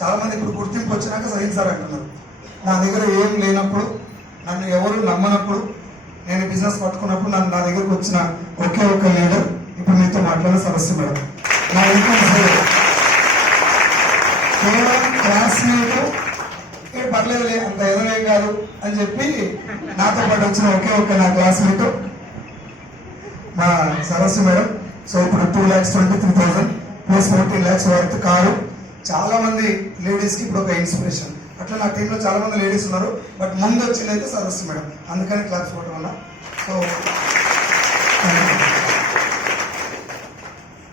చాలా మంది ఇప్పుడు గుర్తింపు వచ్చినాక సైన్ సార్ అంటున్నారు. నా దగ్గర ఏం లేనప్పుడు, నన్ను ఎవరు నమ్మనప్పుడు, నేను బిజినెస్ పట్టుకున్నప్పుడు నా దగ్గరకు వచ్చిన ఒకే ఒక లీడర్ ఇప్పుడు మీతో మాట్లాడిన సరస్సు మేడం. నా ఇన్కమ్ కేవలం క్లాస్మేట్ పర్లేదులే అంత ఎదవేం కాదు అని చెప్పి నాతో పాటు వచ్చిన ఒకే ఒక నా క్లాస్మేట్ మా సరస్సు మేడం. సో ఇప్పుడు 2,23,000 ప్లస్ 14 lakhs వర్త్ కారు. చాలా మంది లేడీస్ కి ఇప్పుడు ఒక ఇన్స్పిరేషన్. అట్లా నా టీంలో చాలా మంది లేడీస్ ఉన్నారు, బట్ ముందు వచ్చిందైతే సరస్సు మేడం, అందుకని క్లాస్ ఫోటో వల్ల. సో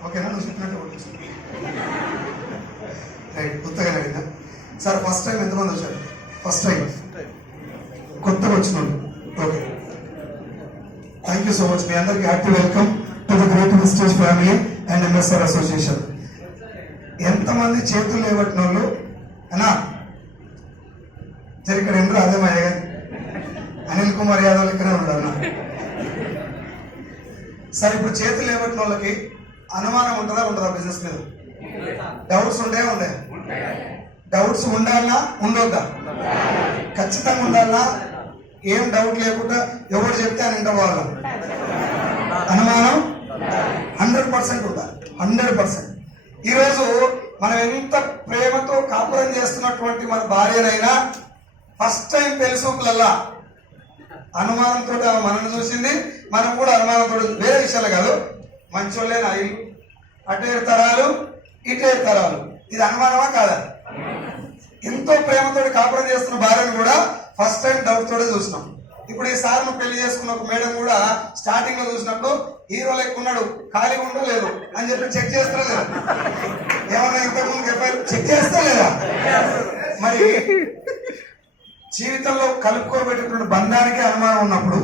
ఓకేనా, నువ్వు చెప్పినట్టు రైట్. కొత్తగా అడిగిందా సార్? ఫస్ట్ టైం ఎంతమంది వచ్చారు? ఫస్ట్ టైం కొత్తగా వచ్చినాడు. Okay, thank you so much. మీ అందరికి happy welcome to the great Vistage family and MSR association. ఎంతమంది చేతులు లేబట్టిన వాళ్ళు అన్నా సరే ఇక్కడ ఎందుకు అదే మా అనిల్ కుమార్ యాదవ్ లెక్కనే ఉన్నాడు అన్న. సరే ఇప్పుడు చేతులు లేబట్టిన వాళ్ళకి అనుమానం ఉంటుందా ఉండదా? బిజినెస్ మీద డౌట్స్ ఉండే డౌట్స్ ఉండాలన్నా ఉండొద్దా? ఖచ్చితంగా ఉండాలన్నా? ఏం డౌట్ లేకుండా ఎవరు చెప్తే అని వింటవాళ్ళం. అనుమానం 100% ఉండాలి, 100%. ఈరోజు మనం ఎంత ప్రేమతో కాపురం చేస్తున్నటువంటి మన భార్యనైనా ఫస్ట్ టైం పెళ్లిసూపులల్లా అనుమానంతో మనల్ని చూసింది, మనం కూడా అనుమానంతో. వేరే విషయాలు కాదు, మంచోళ్ళే నా ఇల్లు, అటే తరాలు ఇటే తరాలు, ఇది అనుమానమా కాదా? ఎంతో ప్రేమతో కాపురం చేస్తున్న భార్యను కూడా ఫస్ట్ టైం డౌట్ తోడే చూసినాం. ఇప్పుడు ఈ సార్ను పెళ్లి చేసుకున్న ఒక మేడం కూడా స్టార్టింగ్ లో చూసినప్పుడు హీరో లెక్క ఉన్నాడు, ఖాళీగా ఉండో లేదు అని చెప్పి చెక్ చేస్తా లేదా? ఏమన్నా ఇంతకుముందు చెక్ చేస్తా లేదా? మరి జీవితంలో కలుపుకోబెట్టేటువంటి బంధానికి అనుమానం ఉన్నప్పుడు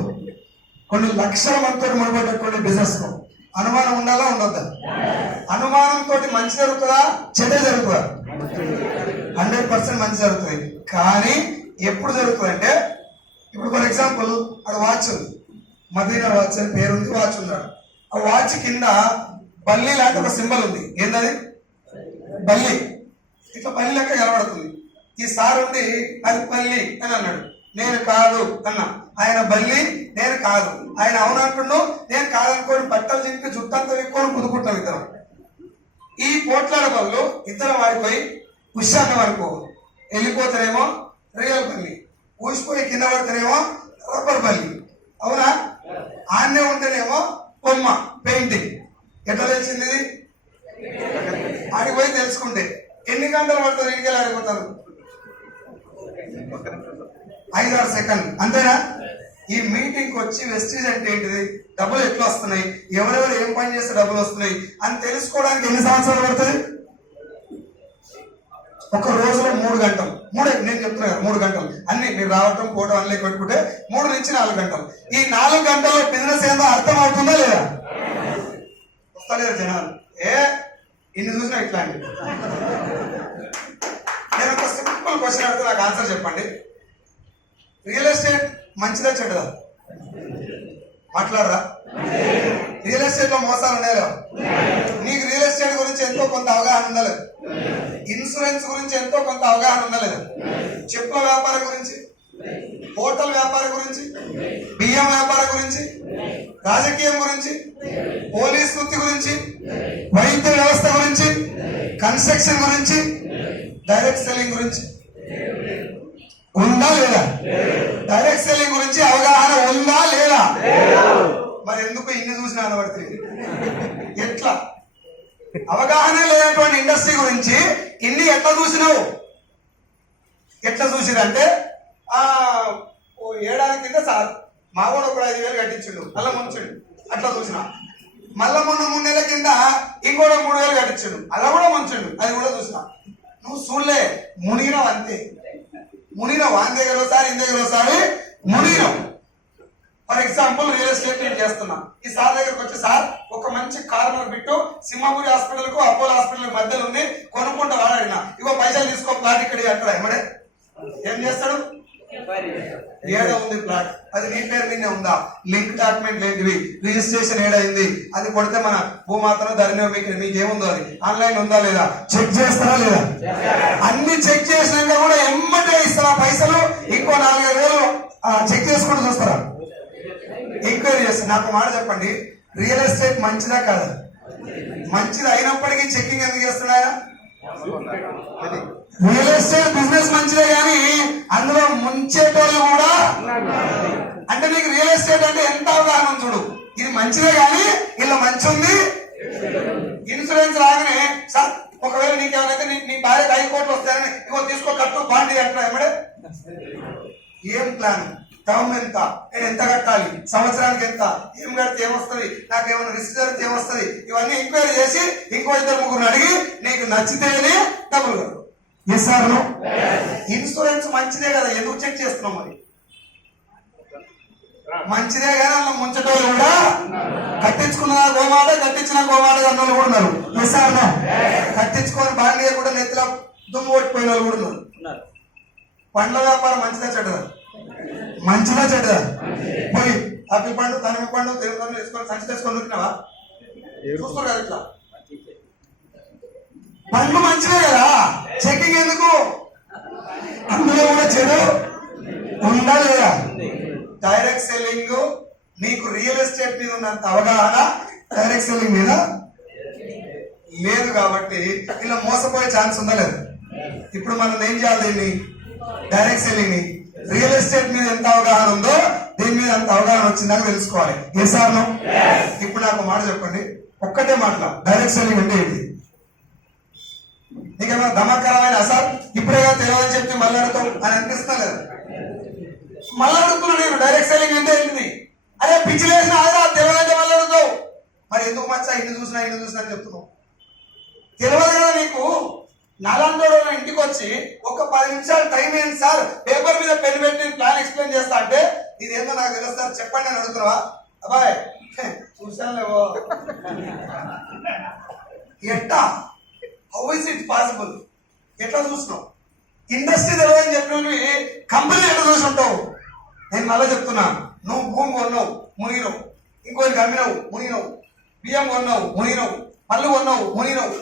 కొన్ని లక్షల మందితో ముడిపడేటువంటి బిజినెస్ లో అనుమానం ఉండాలా ఉండొద్దా? అనుమానంతో మంచి జరుగుతుందా చెడ్డ జరుగుతుందా? 100% మంచి జరుగుతుంది. కానీ ఎప్పుడు జరుగుతుంది అంటే, ఇప్పుడు ఫర్ ఎగ్జాంపుల్ అక్కడ వాచ్ ఉంది, మదీనా వాచ్ అని పేరుంది, వాచ్ ఉన్నాడు. ఆ వాచ్ కింద బల్లి లాంటి ఒక సింబల్ ఉంది. ఏంటది? బల్లి. ఇట్లా బల్లి లెక్క కనబడుతుంది. ఈ సార్ ఉండి అది బల్లి అని అన్నాడు, నేను కాదు అన్నా. ఆయన బల్లి, నేను కాదు. ఆయన అవునంటుండు, నేను కాదనుకోని బట్టలు చింపి జుట్టంతా విక్కొని పుదుకుంటాం ఇద్దరం. ఈ పోట్లాడ బదులు ఇద్దరం వాడిపోయి ఉషాన్నం అనుకో, వెళ్ళిపోతారేమో రియల్ బల్లి, ఊసిపోయి కింద పడతారేమో రబ్బర్ బల్లి. అవునా? ఆన్నే ఉంటేనేమో బొమ్మ పెయింటింగ్. ఎట్లా తెలిసింది? ఆడిపోయి తెలుసుకుంటే ఎన్ని గంటలు పడతారు? ఇంటికెళ్ళి ఆడిపోతారు 5-6 సెకండ్, అంతేనా? ఈ మీటింగ్ వచ్చి వెస్టీజ్ అంటే ఏంటిది, డబ్బులు ఎట్లా వస్తున్నాయి, ఎవరెవరు ఏం పని చేస్తే డబ్బులు వస్తున్నాయి అని తెలుసుకోవడానికి ఎన్ని సంవత్సరాలు పడుతుంది? ఒక రోజులో 3 గంటలు. నేను చెప్తున్నా కదా, 3 గంటలు అన్ని మీరు రావటం పోవటం అన్ని పెట్టుకుంటే 3 నుంచి 4 గంటలు. ఈ 4 గంటల్లో బిజినెస్ ఏదో అర్థం అవుతుందా లేదా? వస్తలేరు జనాలు. ఇన్ని చూసినా ఇట్లాంటి. నేను ఒక సింపుల్ క్వశ్చన్ అడిగితే నాకు ఆన్సర్ చెప్పండి. రియల్ ఎస్టేట్ మంచిదా చెడ్డదా? మాట్లాడరా? రియల్ ఎస్టేట్ లో మోసాలు ఉన్నాయా? నీకు రియల్ ఎస్టేట్ గురించి ఎంతో కొంత అవగాహన ఉండలేదు, ఇన్సూరెన్స్ గురించి ఎంతో కొంత అవగాహన ఉండలేదు, చెప్పుల వ్యాపారం గురించి, హోటల్ వ్యాపారం గురించి, బియ్యం వ్యాపారం గురించి, రాజకీయం గురించి, పోలీస్ వృత్తి గురించి, వైద్య వ్యవస్థ గురించి, కన్స్ట్రక్షన్ గురించి, డైరెక్ట్ సెల్లింగ్ గురించి ఉందా లేదా? డైరెక్ట్ సెల్లింగ్ గురించి అవగాహన ఉందా లేదా? మరి ఎందుకు ఇన్ని చూసినా అనబడుతుంది? ఎట్లా అవగాహన లేనటువంటి ఇండస్ట్రీ గురించి ఇన్ని ఎట్లా చూసినావు? ఎట్లా చూసిరంటే, ఏడాది కింద సార్ మా కూడా ఒక 5,000 కట్టించిండు, అలా ముంచిండు, అట్లా చూసిన. మళ్ళా మొన్న 3 నెలల కింద ఇంకోటి 3,000 కట్టించిండు, అలా కూడా ముంచిండు, అది కూడా చూసిన. నువ్వు చూడలే, మునిగినావు అంతే. మునిగినావు, వాని దగ్గర ఒకసారి ఇంటి దగ్గర ఒకసారి మునిగినావు. ఫర్ ఎగ్జాంపుల్ రియల్ ఎస్టేట్ నేను చేస్తున్నా. ఈ సార్ దగ్గరకు వచ్చి, సార్ ఒక మంచి కార్నర్ బిట్టు సింహాపూరి హాస్పిటల్ కు అపోలో హాస్పిటల్ మధ్యలో ఉంది, కొనుక్కుంటా వాడినా, ఇగో పైసలు తీసుకో, ప్లాట్ ఇక్కడ అక్కడ ఎమ్మడే. ఏం చేస్తాడు? ఏడ ఉంది ప్లాట్, అది నీ పేరు మీదే ఉందా, లింక్ డాక్యుమెంట్ లేనివి, రిజిస్ట్రేషన్ ఏడైంది, అది కొడితే మన భూమాతను ధరణి మీకేముందో అది ఆన్లైన్ ఉందా లేదా చెక్ చేస్తారా లేదా? అన్ని చెక్ చేసుకుంటూ చూస్తారా? ఎంక్వైరీ చేస్తారు. నాకు మాట చెప్పండి, రియల్ ఎస్టేట్ మంచిదా కాదా? మంచిది అయినప్పటికీ చెక్కింగ్ ఎందుకు చేస్తున్నాయా? రియల్ ఎస్టేట్ బిజినెస్ మంచిదే కానీ అందులో ముంచేటోళ్ళు కూడా. అంటే నీకు రియల్ ఎస్టేట్ అంటే ఎంత అవగాహన చూడు, ఇది మంచిదే కానీ ఇలా మంచి ఉంది. ఇన్సూరెన్స్ రాగానే సార్ ఒకవేళ నీకేమైనా నీ భార్యకు 5 కోట్లు వస్తాయని ఇగో తీసుకో కట్టు బాండి అంటున్నా ఎమ్మడే. ఏం ప్లాన్? టర్మ్ ఎంత? నేను ఎంత కట్టాలి? సంవత్సరానికి ఎంత? ఏం కడితే ఏమొస్తుంది? నాకేమైనా రిస్క్ జరిగితే ఏమొస్తుంది? ఇవన్నీ ఎంక్వైరీ చేసి ఇంకో 2-3 అడిగి నీకు నచ్చితేనే డబ్బులు కట్టు. Yes sir no? ఇన్సూరెన్స్ మంచిదే కదా, ఎందుకు చెక్ చేస్తున్నాం? మరి మంచిదే కానీ అందులో ముంచటోళ్ళు కూడా, కట్టించుకున్న గోమాట కట్టించిన గోమాట అన్నోళ్ళు కూడా ఉన్నారు. Yes sir no? కట్టించుకొని బాండి కూడా నెత్తిలో దుమ్ము కొట్టిపోయిన వాళ్ళు కూడా ఉన్నారు. పండ్ల వ్యాపారం మంచిదా చెడ్డదా? మంచిదా చెడ్డదా? పోయి ఆపిల్ పండు తనమి పండు తెలుగు పండు వేసుకొని సంచి తెచ్చుకొని దొరికినావా? చూస్తారు కదా ఇట్లా. పండ్లు మంచిదే కదా, చెకింగ్ ఎందుకు? అందులో కూడా చెడు ఉందా లేదా? డైరెక్ట్ సెల్లింగ్ నీకు రియల్ ఎస్టేట్ మీద ఉన్నంత అవగాహన డైరెక్ట్ సెల్లింగ్ మీద లేదు కాబట్టి ఇలా మోసపోయే ఛాన్స్ ఉందా లేదు? ఇప్పుడు మనం ఏం చేయాలి? దీన్ని డైరెక్ట్ సెల్లింగ్ ని రియల్ ఎస్టేట్ మీద ఎంత అవగాహన ఉందో దీని మీద ఎంత అవగాహన వచ్చిందాక తెలుసుకోవాలి. ఏ సార్ నో? ఇప్పుడు నాకు మాట చెప్పండి, ఒక్కటే మాటలా డైరెక్ట్ సెల్లింగ్ అంటే ఏంటి? నీకేమైనా ధమాకరమైన సార్ ఇప్పుడే తెలియదని చెప్పి మళ్ళీ అడుగుతాం అని అనిపిస్తా లేదా? మళ్ళీ అడుగుతున్నా నేను, డైరెక్ట్ సెల్లింగ్ అంటే ఏంటిది? అరే పిచ్చి లేసిన ఆదా తెలియదంటే మళ్ళీ అడుగుతావు. మరి ఎందుకు మచ్చా ఇన్ని చూసినా అని చెప్తున్నావు? తెలియదు కదా నీకు. నాలంటోడు నా ఇంటికి వచ్చి ఒక 10 నిమిషాలు టైం ఏంటి సార్, పేపర్ మీద పెన్ పెట్టి ప్లాన్ ఎక్స్ప్లెయిన్ చేస్తా అంటే ఇది ఏందో నాకు తెలుసు సార్ చెప్పండి అని అడుగుతున్నావా? అబ్బాయి చూసానులేవో ఎట్టా? How is it possible? ఎట్లా చూస్తున్నావు? ఇండస్ట్రీ తెలియదని చెప్పినవి కంపెనీ ఎట్లా చూసి ఉంటావు? నేను మళ్ళీ చెప్తున్నా, నువ్వు భూమి కొన్నావు మునిగినవు, ఇంకోటి అమ్మినవు మునిగినవు, బియ్యం కొన్నావు మునిగినవు, పళ్ళు కొన్నావు మునిగినవు,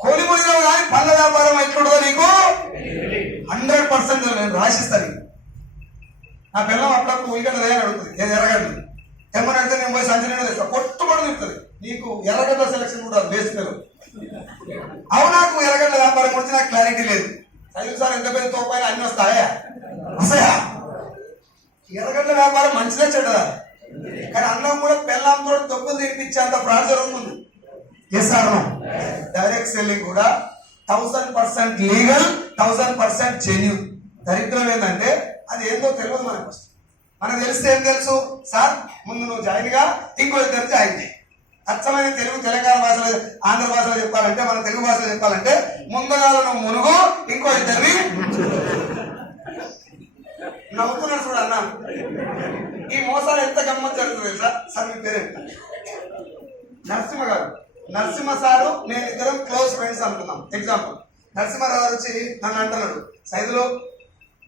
కోడి మునిగినవు. కానీ పళ్ళ వ్యాపారం ఎట్లుంటుందో నీకు 100% నేను రాసిస్తాను. నా పిల్లలు అప్పుడప్పుడు ఉల్లిగడ్డ వేయని అడుగుతుంది, ఏది ఎర్రగడ్డలు ఏమని అడిగితే నేను పోయి సంచలనం తెస్తా, కొట్టుబడి నిలుస్తుంది. నీకు ఎర్రగడ్డ సెలక్షన్ కూడా బేస్ పిల్లలు. నాకు ఎర్రగడ్డ వ్యాపారం గురించి నాకు క్లారిటీ లేదు. చదువు సార్ ఎంత పెద్ద తోపైన అన్ని వస్తాయా? వస్తాయా? ఎర్రగడ్డ వ్యాపారం మంచిదే చెడ్డదా? కానీ అన్నం కూడా పెళ్ళంతో తొక్కులు తినిపించేంత ఫ్రాడ్ జరుగుతుంది. Yes sir no? Direct selling కూడా 1000% లీగల్, 1000% జెన్యూన్. దరిద్రం ఏంటంటే అది ఏందో తెలియదు మనకు. మనకు తెలిస్తే ఏం తెలుసు సార్, ముందు నువ్వు జాయిన్ గా ఇంకో 2 జాయిన్ చేయి. అచ్చమైన తెలుగు తెలంగాణ భాషలో ఆంధ్ర భాషలో చెప్పాలంటే, మన తెలుగు భాషలో చెప్పాలంటే ముందుగా నువ్వు మునుగు ఇంకో 2 నవ్వుతున్నాడు చూడు అన్న. ఈ మోసాలు ఎంత గమ్మత్ జరుగుతుంది సార్. సార్ మీ పేరేంట? నరసింహ గారు. నరసింహ సారు నేను ఇద్దరం క్లోజ్ ఫ్రెండ్స్ అనుకున్నాం. ఎగ్జాంపుల్, నరసింహరావు వచ్చి నన్ను అంటున్నాడు, సైదులో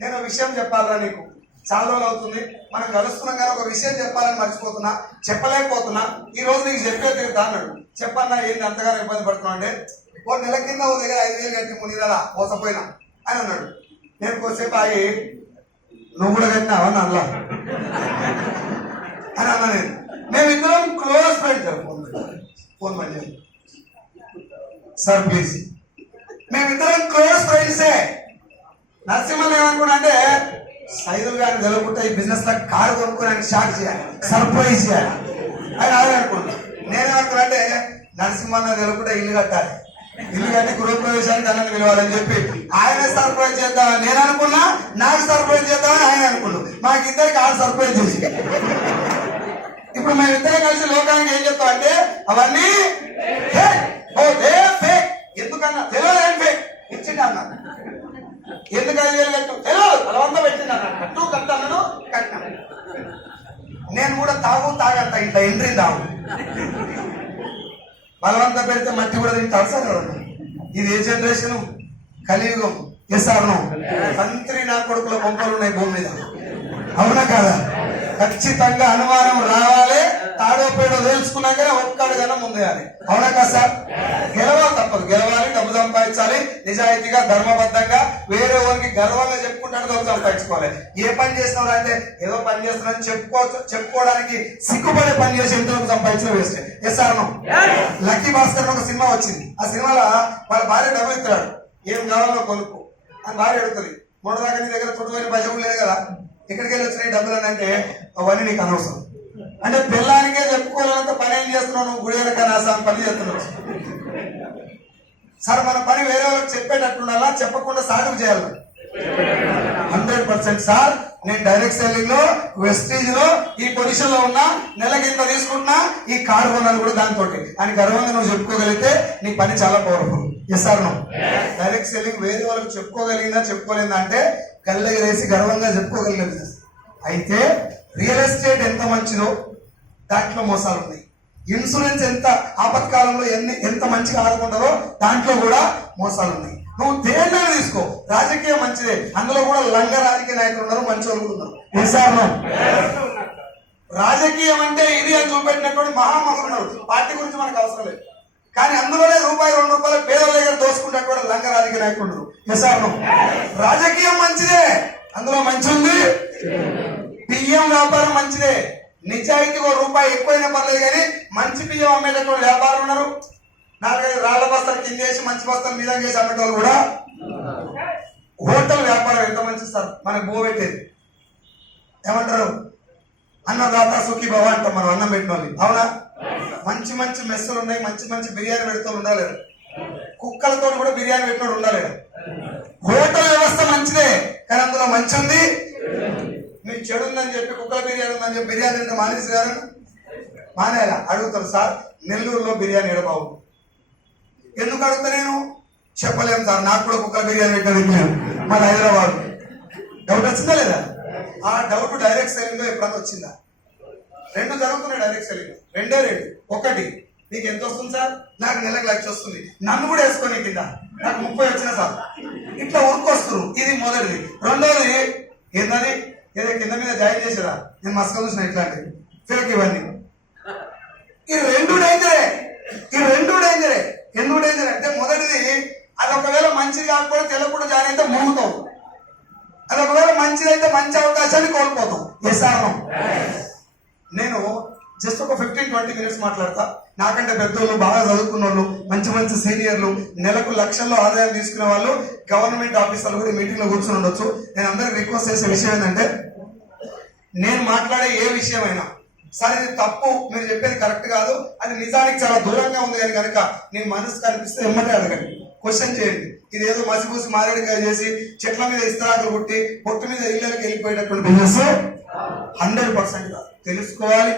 నేను విషయం చెప్పాలరా, నీకు చాలా రోజులు అవుతుంది మనం కలుస్తున్నాం కానీ ఒక విషయం చెప్పాలని మర్చిపోతున్నా, చెప్పలేకపోతున్నా, ఈ రోజు నీకు చెప్పే తిరుగుతా అన్నాడు. చెప్పన్నా ఏంటి అంతగానో ఇబ్బంది పడుతున్నా అంటే, ఓ నెల కింద ఓ దగ్గర 5,000 కట్టి మునిరా మోసపోయినా అని అన్నాడు. నేను కొద్దిసేపు ఆగి నువ్వు కూడా కట్టినావా అల్లా అని అన్నా. మేమిద్దరం క్లోజ్ ఫ్రెండ్స్. ఫోన్ పని సార్ ప్లీజ్, మేమిద్దరం క్లోజ్ ఫ్రెండ్సే. నరసింహన్ ఏమనుకున్నా అంటే సైదులు గారిని తెలవకుండా ఈ బిజినెస్ లో కారు కొనుక్కోడానికి షాక్ చేయాలి, సర్ప్రైజ్ చేయాలి అని ఆయన అనుకున్నాను. నేనేమనుకున్నా అంటే నరసింహన్న తెలవకుండా ఇల్లు కట్టాలి, ఇల్లు కట్టి గృహప్రవేశానికి అన్నది పిలవాలని చెప్పి ఆయన సర్ప్రైజ్ చేద్దామని నేను అనుకున్నా, నాకు సర్ప్రైజ్ చేద్దామని ఆయన అనుకున్నాను. మాకిద్దరికి ఆ సర్ప్రైజ్ చేసి ఇప్పుడు మేమిద్దరం కలిసి లోకానికి ఏం చెప్తాం అంటే అవన్నీ ఎందుకన్నా తెలియదు ఫేక్ ఇచ్చింది అన్నా. ఎందుకు 5,000 కట్టు తెలియదు బలవంతా పెట్టింది అన్న, కట్టు కట్టు అన్నాను కట్టినా. నేను కూడా తాగంత ఇంత ఎంట్రీ తాగు బలవంతం పెడితే మట్టి కూడా తింటారు సార్. ఇది ఏ జనరేషన్? కలియుగం. Yes or no? మంత్రి నా కొడుకుల బొమ్మలు ఉన్నాయి భూమి మీద, అవునా కాదా? ఖచ్చితంగా అనుమానం రావాలి. తాడో పేడో తెలుసుకున్నాకనే ఒక్కడికన్నా ముందేయాలి, అవునా కదా సార్? గెలవాలి, తప్పదు, గెలవాలి, డబ్బు సంపాదించాలి, నిజాయితీగా ధర్మబద్ధంగా వేరే వారికి గర్వంగా చెప్పుకుంటే కొట్లాడుతూ సంపాదించుకోవాలి. ఏ పని చేసినావు అంటే ఏదో పని చేస్తున్నారని చెప్పుకోవడానికి సిగ్గుపడే పని చేసి ఎంతవరకు సంపాదించిన waste. Yes or no? Lucky Bhaskar ఒక సినిమా వచ్చింది. ఆ సినిమాలో వాళ్ళ భార్య డబ్బులు ఇస్తున్నాడు, ఏం కావాలో కొనుక్కు అని భార్య అడుగుతుంది. మొదటిదాకా నీ దగ్గర చుట్టుపోయిన బజెట్ లేదు కదా, ఎక్కడికి వెళ్ళి వచ్చినాయి డబ్బులు అని అంటే అవన్నీ నీకు అనవసరం. అంటే పిల్లానికే చెప్పుకోవాలంత పని ఏం చేస్తున్నావు నువ్వు? గుడి వెనక పని చేస్తున్నావు సార్. మన పని వేరే వాళ్ళకి చెప్పేటట్టుండాలా, చెప్పకుండా సాధన చేయాలి. 100% సార్. నేను డైరెక్ట్ సెల్లింగ్ లో వెస్టీజ్ లో ఈ పొజిషన్ లో ఉన్నా, నెలకి ఇంత తీసుకుంటున్నా, ఈ కారు కొన్నాను కూడా దాంతో అని గర్వంగా నువ్వు చెప్పుకోగలిగితే నీ పని చాలా powerful. Yes or no? Direct selling వేరే వాళ్ళకి చెప్పుకోలేదా అంటే కళ్ళెగరేసి గర్వంగా చెప్పుకోగలిగిన. అయితే రియల్ ఎస్టేట్ ఎంత మంచిదో దాంట్లో మోసాలు ఉన్నాయి. ఇన్సూరెన్స్ ఎంత ఆపత్కాలంలో ఎంత మంచిగా ఆడుకుంటారో దాంట్లో కూడా మోసాలు ఉన్నాయి. నువ్వు దేన్నైనా తీసుకో, రాజకీయం మంచిదే, అందులో కూడా లంగ రాజకీయ నాయకులు ఉన్నారు, మంచి వాళ్ళు ఉన్నారు. రాజకీయం అంటే ఇది అని చూపెట్టినటువంటి మహామహులు ఉన్నారు. పార్టీ గురించి మనకు అవసరం లేదు, కానీ అందులోనే రూపాయి 2 రూపాయలు పేదల దగ్గర దోసుకుంటే లంగ రాజకీయ నాయకులు ఉన్నారు. ఎస్ఆర్ రాజకీయం మంచిదే, అందులో మంచి ఉంది. బియ్యం వ్యాపారం మంచిదే, నిజాయితీగా రూపాయి ఎక్కువైనా పర్లేదు, కానీ మంచి బియ్యం అమ్మేటటువంటి వ్యాపారం ఉన్నారు. 4-5 రాళ్ల బస్తాలు కింద వేసి మంచి బస్తాలు మీద వేసి అమ్మేటోళ్ళు కూడా. హోటల్ వ్యాపారం ఎంత మంచి సార్, మనకు బో పెట్టేది ఏమంటారు, అన్నదాత సుఖీ భవ అంటాం మనం, అన్నం పెట్టిన వాళ్ళు. అవునా? మంచి మంచి మెస్సులు ఉన్నాయి, మంచి మంచి బిర్యానీ పెడుతూ ఉండాలేడు, కుక్కలతో కూడా బిర్యానీ పెట్టినోడు ఉండాలేడు. హోటల్ వ్యవస్థ మంచిదే, కానీ అందులో మంచి ఉంది. మీకు చెడు ఉందని చెప్పి కుక్కల బిర్యానీ ఉందని చెప్పి బిర్యానీ అంటే మానేసి గారు మానేలా అడుగుతారు సార్. నెల్లూరులో బిర్యానీ ఎడబావు ఎందుకు అడుగుతా? నేను చెప్పలేము సార్, నాకు కూడా కుక్కల బిర్యానీ పెట్టాను మన హైదరాబాద్. డౌట్ వచ్చిందా లేదా? ఆ డౌట్ డైరెక్ట్ సెల్లింగ్ లో ఎప్పుడన్నా వచ్చిందా? 2 జరుగుతున్నాయి డైరెక్ట్ సెల్లింగ్. 2 ఒకటి, నీకు ఎంత వస్తుంది సార్? నాకు నెలకు 1,00,000 వస్తుంది, నన్ను కూడా వేసుకొని కింద నాకు 30 వచ్చినా సార్, ఇట్లా ఉరుకొస్తారు. ఇది మొదటిది. రెండోది ఏంటది, ఏదో కింద మీద జాయిన్ చేసారా, నేను మస్క చూసిన ఇట్లాంటివి ఫేక్ ఇవన్నీ. ఈ రెండు డేంజరే. ఎందుకు డేంజర్ అంటే, మొదటిది అది ఒకవేళ మంచిది కాకపోతే తెలకుండా జాయిన్ అయితే మునుగుతావు, అది ఒకవేళ మంచిదైతే మంచి అవకాశాన్ని కోల్పోతాం. Yes or no? నేను జస్ట్ ఒక 15-20 మినిట్స్ మాట్లాడతా. నాకంటే పెద్దోళ్ళు, బాగా చదువుకున్న వాళ్ళు, మంచి మంచి సీనియర్లు, నెలకు లక్షల్లో ఆదాయం తీసుకునే వాళ్ళు, గవర్నమెంట్ ఆఫీసర్లు కూడా మీటింగ్ లో కూర్చొని ఉండొచ్చు. నేను అందరికి రిక్వెస్ట్ చేసే విషయం ఏంటంటే, నేను మాట్లాడే ఏ విషయమైనా సరే ఇది తప్పు, మీరు చెప్పేది కరెక్ట్ కాదు, అది నిజానికి చాలా దూరంగా ఉంది కానీ కనుక నేను మనసు కనిపిస్తే ఎమ్మటే అడగండి, క్వశ్చన్ చేయండి. ఇది ఏదో మసిపూసి మారేడుకాయ చేసి చెట్ల మీద ఇస్తరాకులు కొట్టి పొట్టు మీద ఇళ్ళకి వెళ్ళిపోయేటటువంటి బిజినెస్ 100% కాదు. తెలుసుకోవాలి,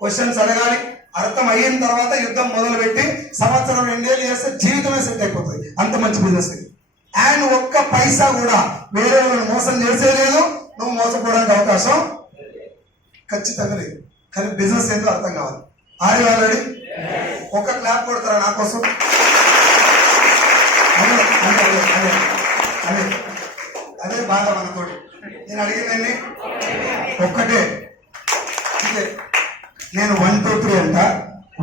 క్వశ్చన్స్ అడగాలి, అర్థం అయిన తర్వాత యుద్ధం మొదలు పెట్టి 1-2 ఏళ్ళు చేస్తే జీవితమే సెట్ అయిపోతుంది. అంత మంచి బిజినెస్ ఇది. అండ్ ఒక్క పైసా కూడా వేరే వాళ్ళని మోసం చేసేలేదు, నువ్వు మోసపోవడానికి అవకాశం ఖచ్చితంగా లేదు. కానీ బిజినెస్ ఏంటో అర్థం కావాలి. ఆడి ఆల్రెడీ ఒక క్లాప్ కొడతారా నా కోసం? అదే బాధ మనతోటి. నేను అడిగిందండి ఒక్కటే, నేను 1, 2, 3 అంట.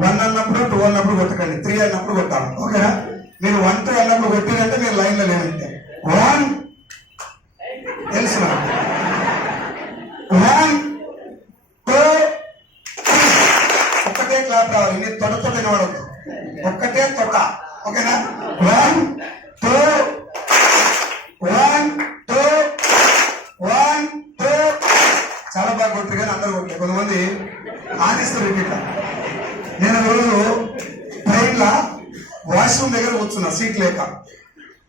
1 అన్నప్పుడు 2 అన్నప్పుడు కొట్టకండి, 3 అన్నప్పుడు కొట్టాలి. ఓకేనా? మీరు 1, 2 అన్నప్పుడు కొట్టినంటే మీరు లైన్ లో లేనంటే 1 తెలుసు 1, 2, 3 ఒక్కటే క్లాప్ రావాలి. మీరు తొడ వినబడద్దు, ఒక్కటే తొడ. ఓకేనా? 1, 2 1, 2 1, 2 చాలా బాగా కొట్టారు, కానీ అందరూ కొట్టలేదు. కొంతమంది ఆనిస్తారు ఇట్లా. నేను రోజు ట్రైన్ లా వాష్రూమ్ దగ్గర కూర్చున్నా, సీట్ లేక.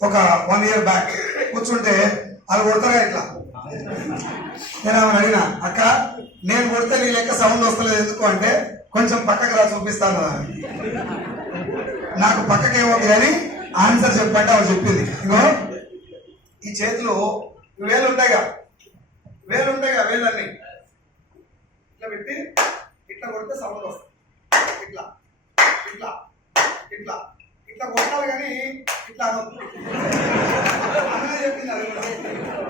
ఒక 1 year బ్యాక్ కూర్చుంటే వాళ్ళు కొడతారా ఇట్లా. నేను ఆమెను అడిగినా, అక్క నేను కొడితే నీ లెక్క సౌండ్ వస్తలేదు ఎందుకు అంటే, కొంచెం పక్కకి రా చూపిస్తాను అని. నాకు పక్కకి ఏమవుతుంది కానీ ఆన్సర్ చెప్పంటే ఆమె చెప్పింది, ఇగో ఈ చేతిలో వేలు ఉంటాయిగా, వేలన్నీ ఇట్లా పెట్టి ఇట్లా కొడితే సౌండ్ వస్తుంది. ఇట్లా ఇట్లా ఇట్లా ఇట్లా కొట్టాలి కానీ ఇట్లా అనొద్దు. అన్నదే చెప్పింది అది కూడా.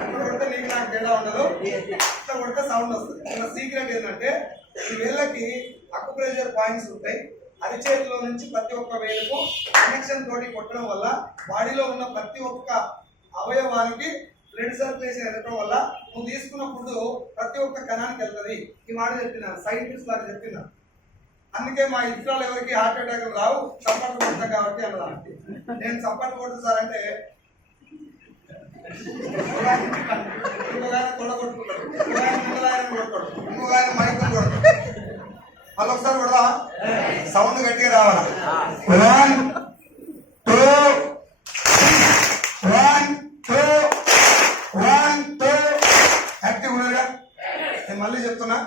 ఇట్లా కొడితే నీకు నాకు తేడా ఉండదు, ఇట్లా కొడితే సౌండ్ వస్తుంది. ఇలా సీక్రెట్ ఏంటంటే, ఈ వేళ్ళకి అక్యుప్రెషర్ పాయింట్స్ ఉంటాయి. అరిచేతిలో నుంచి ప్రతి ఒక్క వేలుకు కనెక్షన్ తోటి కొట్టడం వల్ల బాడీలో ఉన్న ప్రతి ఒక్క అవయవానికి బ్లడ్ సర్క్యులేషన్ వెళ్ళటం వల్ల నువ్వు తీసుకున్న ఫుడ్ ప్రతి ఒక్క కణానికి వెళ్తుంది. ఈ మాట చెప్పిన సైంటిస్ట్ లాగా చెప్పిన. అందుకే మా ఇంట్లో ఎవరికి హార్ట్ అటాక్ రావు, చప్పట్లు కొడతాం కాబట్టి అన్నదానికి. నేను చప్పట్లు కొడుతుంది సార్ అంటే ఇంకొక ఆయన తొడ కొట్టుకుంటాడు, ఇంకొక ఆయన ముందలాయన కొడతాడు, ఇంకొక ఆయన మైకులు కొడతాడు. మళ్ళీ ఒకసారి కూడా సౌండ్ గట్టిగా రావాలా. 1 2 1 2 1 2 యాక్టివ్ ఉన్నారుగా. నేను మళ్ళీ చెప్తున్నా,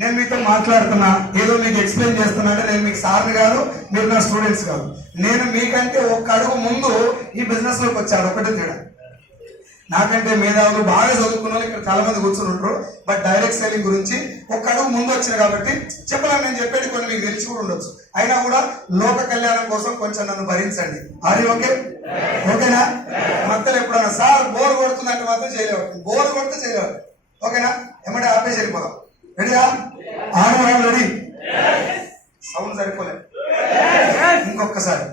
నేను మీతో మాట్లాడుతున్నా, ఏదో మీకు ఎక్స్ప్లెయిన్ చేస్తున్నా అంటే నేను మీకు సార్ని కాదు, మీరు నా స్టూడెంట్స్ కాదు. నేను మీకంటే ఒక్క అడుగు ముందు ఈ బిజినెస్ లోకి వచ్చాను. ఒకటే తేడా, నాకంటే మేధావులు బాగా చదువుకున్న వాళ్ళు ఇక్కడ చాలా మంది కూర్చొని ఉంటారు. బట్ డైరెక్ట్ సెల్లింగ్ గురించి ఒక్క అడుగు ముందు వచ్చిన కాబట్టి చెప్పలేను. నేను చెప్పేది కొన్ని మీకు తెలిసి కూడా ఉండొచ్చు. అయినా కూడా లోక కళ్యాణం కోసం కొంచెం నన్ను భరించండి. అది ఓకే ఓకేనా? మధ్యలో ఎప్పుడన్నా సార్ బోర్ కొడుతుందంటే మాత్రం చేయలేవు, బోర్ కొడితే చేయలేవు. ఓకేనా? ఏమంటే ఆపేసి వెళ్ళిపోదాం. రెడీయా? ఆడవాళ్ళు రెడీ? సౌండ్ సరిపోలేదు. ఇంకొకసారి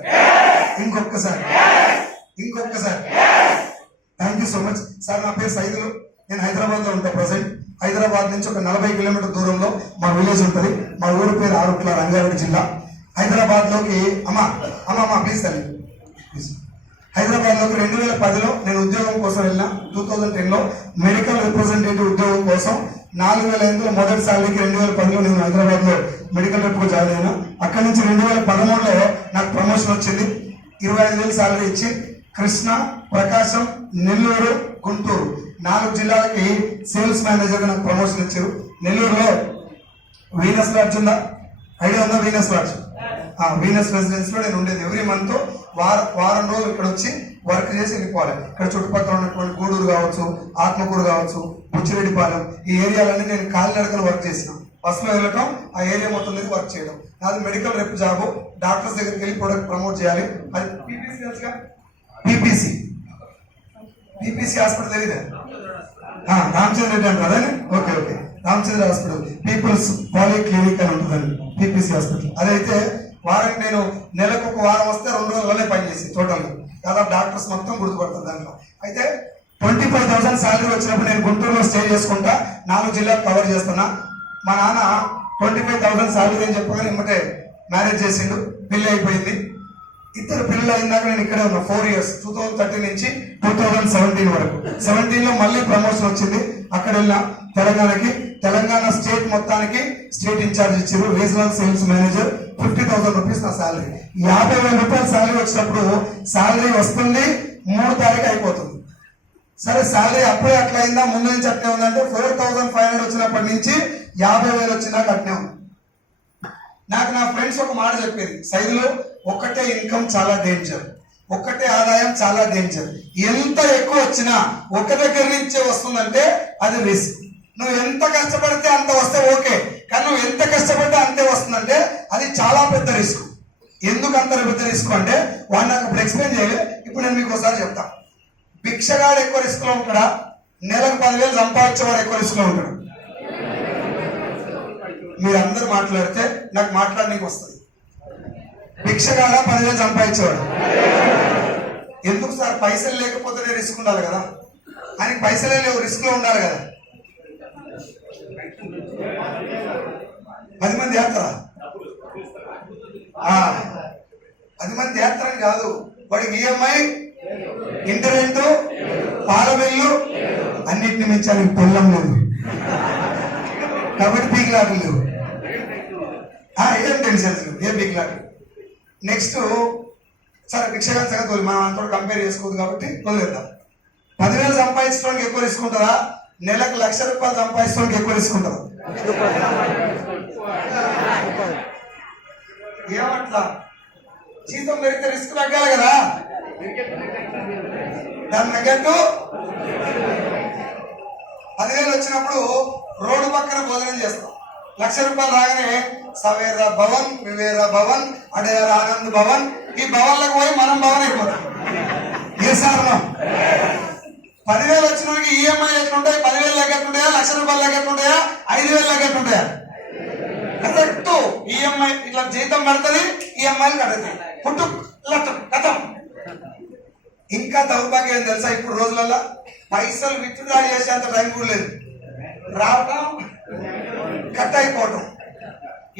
ఇంకొకసారి ఇంకొకసారి. Thank you so much sir. నా పేరు సైదులు, నేను హైదరాబాద్ లో ఉంటాను ప్రజెంట్. హైదరాబాద్ నుంచి ఒక 40 కిలోమీటర్ దూరంలో మా విలేజ్ ఉంటుంది. మా ఊరు పేరు ఆరుట్ల, రంగారెడ్డి జిల్లా. హైదరాబాద్ లోకి అమ్మా ప్లీజ్ తల్లి ప్లీజ్. హైదరాబాద్ లోకి 2010లో నేను ఉద్యోగం కోసం వెళ్ళిన. 2010లో మెడికల్ రిప్రజెంటేటివ్ ఉద్యోగం కోసం 4,500 మొదటి సాలరీకి 2010లో నేను హైదరాబాద్ లో మెడికల్ రిప్ జాయిన్ అయినా. అక్కడి నుంచి 2013లో నాకు ప్రమోషన్ వచ్చింది. 25,000 సాలరీ ఇచ్చి కృష్ణా, ప్రకాశం, నెల్లూరు, గుంటూరు 4 జిల్లాలకి సేల్స్ మేనేజర్ నాకు ప్రమోషన్ ఇచ్చారు. నెల్లూరులో వీనస్ లాడ్జ్ ఉందా? ఐడియా ఉందా? వీనస్ లాడ్జ్, వీనస్ రెసిడెన్స్ లో నేను ఉండేది. ఎవ్రీ మంత్ వారం రోజులు ఇక్కడ వచ్చి వర్క్ చేసి వెళ్ళిపోవాలి. ఇక్కడ చుట్టుపక్కల ఉన్నటువంటి గూడూరు కావచ్చు, ఆత్మకూరు కావచ్చు, బుచ్చిరెడ్డిపాలెం, ఈ ఏరియాలన్నీ నేను కాలినడకలు వర్క్ చేసిన. బస్సులో వెళ్ళటం, ఆ ఏరియా మొత్తం దగ్గర వర్క్ చేయడం. నాది మెడికల్ రెప్ జాబ్. డాక్టర్స్ దగ్గరికి వెళ్ళి ప్రొడక్ట్ ప్రమోట్ చేయాలి. అది పీపీసీ తెలుసుగా? పీపీసీ హాస్పిటల్ తెలియదా? రామచంద్ర రెడ్డి అంటారా? Okay Ramachandra hospital peoples poly clinic అని ఉంటుందండి పీపీసీ హాస్పిటల్. అదైతే వారానికి నేను నెలకు ఒక వారం వస్తే 2 రోజులనే పనిచేసి టోటల్ దాదాపు డాక్టర్స్ మొత్తం గుర్తుపడతారు దాంట్లో. అయితే 25,000 శాలరీ వచ్చినప్పుడు నేను గుంటూరులో స్టే చేసుకుంటా 4 జిల్లాలు కవర్ చేస్తున్నా. మా నాన్న 25,000 శాలరీ అని చెప్పగానే ఇమ్మటే మ్యారేజ్ చేసిండు, పెళ్లి అయిపోయింది. 2 పిల్లలు అయినాక నేను ఇక్కడే ఉన్నా 4 years. 2013 నుంచి 2017 వరకు. 17లో మళ్ళీ ప్రమోషన్ వచ్చింది. అక్కడ వెళ్ళిన తెలంగాణకి. తెలంగాణ స్టేట్ మొత్తానికి స్టేట్ ఇన్ఛార్జ్ ఇచ్చారు. Regional sales manager. 50,000 రూపీస్ నా శాలరీ. 50,000 రూపాయల శాలరీ వచ్చినప్పుడు శాలరీ వస్తుంది, 3 తారీఖు అయిపోతుంది. సరే శాలరీ అప్పుడే అట్లా అయిందా, ముందు నుంచి అట్లే ఉందంటే 4,500 వచ్చినప్పటి నుంచి 50,000 వచ్చినాక అట్నే ఉంది. నాకు నా ఫ్రెండ్స్ ఒక మాట చెప్పేది, సైదులో ఒక్కటే ఇన్కమ్ చాలా డేంజర్, ఒక్కటే ఆదాయం చాలా డేంజర్. ఎంత ఎక్కువ వచ్చినా ఒక దగ్గర నుంచే వస్తుందంటే అది రిస్క్. నువ్వు ఎంత కష్టపడితే అంత వస్తే ఓకే, కానీ నువ్వు ఎంత కష్టపడితే అంతే వస్తుందంటే అది చాలా పెద్ద రిస్క్. ఎందుకు అంత పెద్ద రిస్క్ అంటే వాడు నాకు ఇప్పుడు ఎక్స్ప్లెయిన్ చేయలేదు. ఇప్పుడు నేను మీకు ఒకసారి చెప్తా. భిక్షగాడు ఎక్కువ రిస్క్ లో ఉంటాడా, నెలకు 10,000 సంపాదించేవాడు ఎక్కువ రిస్క్ లో ఉంటాడు? మీరందరూ మాట్లాడితే నాకు మాట్లాడడానికి వస్తుంది. భిక్షగాడ 10,000 సంపాదించేవాడు. ఎందుకు సార్? పైసలు లేకపోతేనే రిస్క్ ఉండాలి కదా. ఆయనకి పైసలే లేవు, రిస్క్ లో ఉండాలి కదా. 10 మంది చేస్తారా? 10 మంది చేస్తారని కాదు, వాడికి ఈఎంఐ, ఇంటర్నెట్, పాల బిల్లు అన్నిటిని మించి ఆయనకి పొల్లం లేదు కాబట్టి పీకిలాటలు లేవు. ఏం టెన్షన్స్ లేవు, ఏ పీకిలాటలు. నెక్స్ట్ సరే భిక్షగాని సంగతి మనం అంతా కంపేర్ చేసుకోదు కాబట్టి వదిలేద్దాం. 10,000 సంపాదించడానికి ఎక్కువ రిస్క్ ఉంటుందా, నెలకు 1,00,000 రూపాయలు సంపాదించడానికి ఎక్కువ రిస్క్ ఉంటుందా? ఏమట్లా? జీతం పెరిగితే రిస్క్ తగ్గాలి కదా, దాని తగ్గట్టు 10,000 వచ్చినప్పుడు రోడ్డు పక్కన భోజనం చేస్తాం. 1,00,000 రూపాయలు రాగానే సవేరా భవన్, వివేరా భవన్, అడేర ఆనంద్ భవన్, ఈ భవన్లకు పోయి మనం భవన్ అయిపోతాం. ఏ సాధనం? 10,000 వచ్చిన వాడికి ఈఎంఐ ఎట్లుంటాయి? 10,000 లెక్కట్లుంటాయా, 1,00,000 రూపాయలు లెక్కట్లుంటాయా, 5,000 లెక్కట్లుంటాయా? కరెక్ట్. ఈఎంఐ ఇట్లా జీతం పడుతుంది, ఈఎంఐలు కడుతుంది, పుట్టు కథం. ఇంకా దౌర్భాగ్యం ఏం తెలుసా, ఇప్పుడు రోజులలో పైసలు విత్డ్రా చేసేంత టైం కూడా లేదు. రావటం, కట్ అయిపోవటం,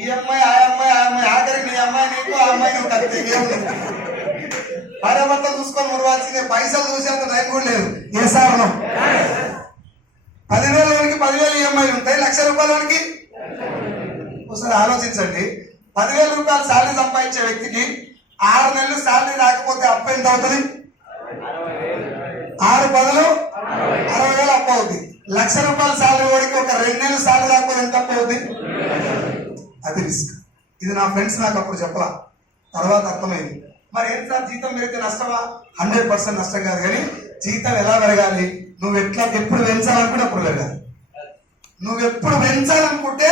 ఈ అమ్మాయి ఆ అమ్మాయి ఆ అమ్మాయి, ఆఖరికి నీ అమ్మాయి నీకు ఆ అమ్మాయి నువ్వు కట్ భార్యాభర్త చూసుకొని మురవాల్సిందే. పైసలు చూసేంత టైం కూడా లేదు. ఏ సారణం 10,000 లోనికి 10,000 ఈఎంఐలు ఉంటాయి, ₹1,00,000 ఒకసారి ఆలోచించండి. 10,000 రూపాయలు శాలరీ సంపాదించే వ్యక్తికి 6 నెలలు శాలరీ రాకపోతే అప్పు ఎంత అవుతుంది? 6 బదులు 60,000 అప్పు అవుతుంది. ₹1,00,000 శాలరీ వాడికి ఒక 2 నెలలు శాలరీ రాకపోతే ఎంత అప్పు అవుతుంది? అది రిస్క్. ఇది నా ఫ్రెండ్స్ నాకు అప్పుడు చెప్పలా, తర్వాత అర్థమైంది. మరి ఏం సార్ జీతం పెరిగితే నష్టమా? 100% నష్టం కాదు, కానీ జీతం ఎలా పెరగాలి, నువ్వు ఎట్లా ఎప్పుడు పెంచాలనుకుంటే అప్పుడు పెరగాలి. నువ్వు ఎప్పుడు పెంచాలనుకుంటే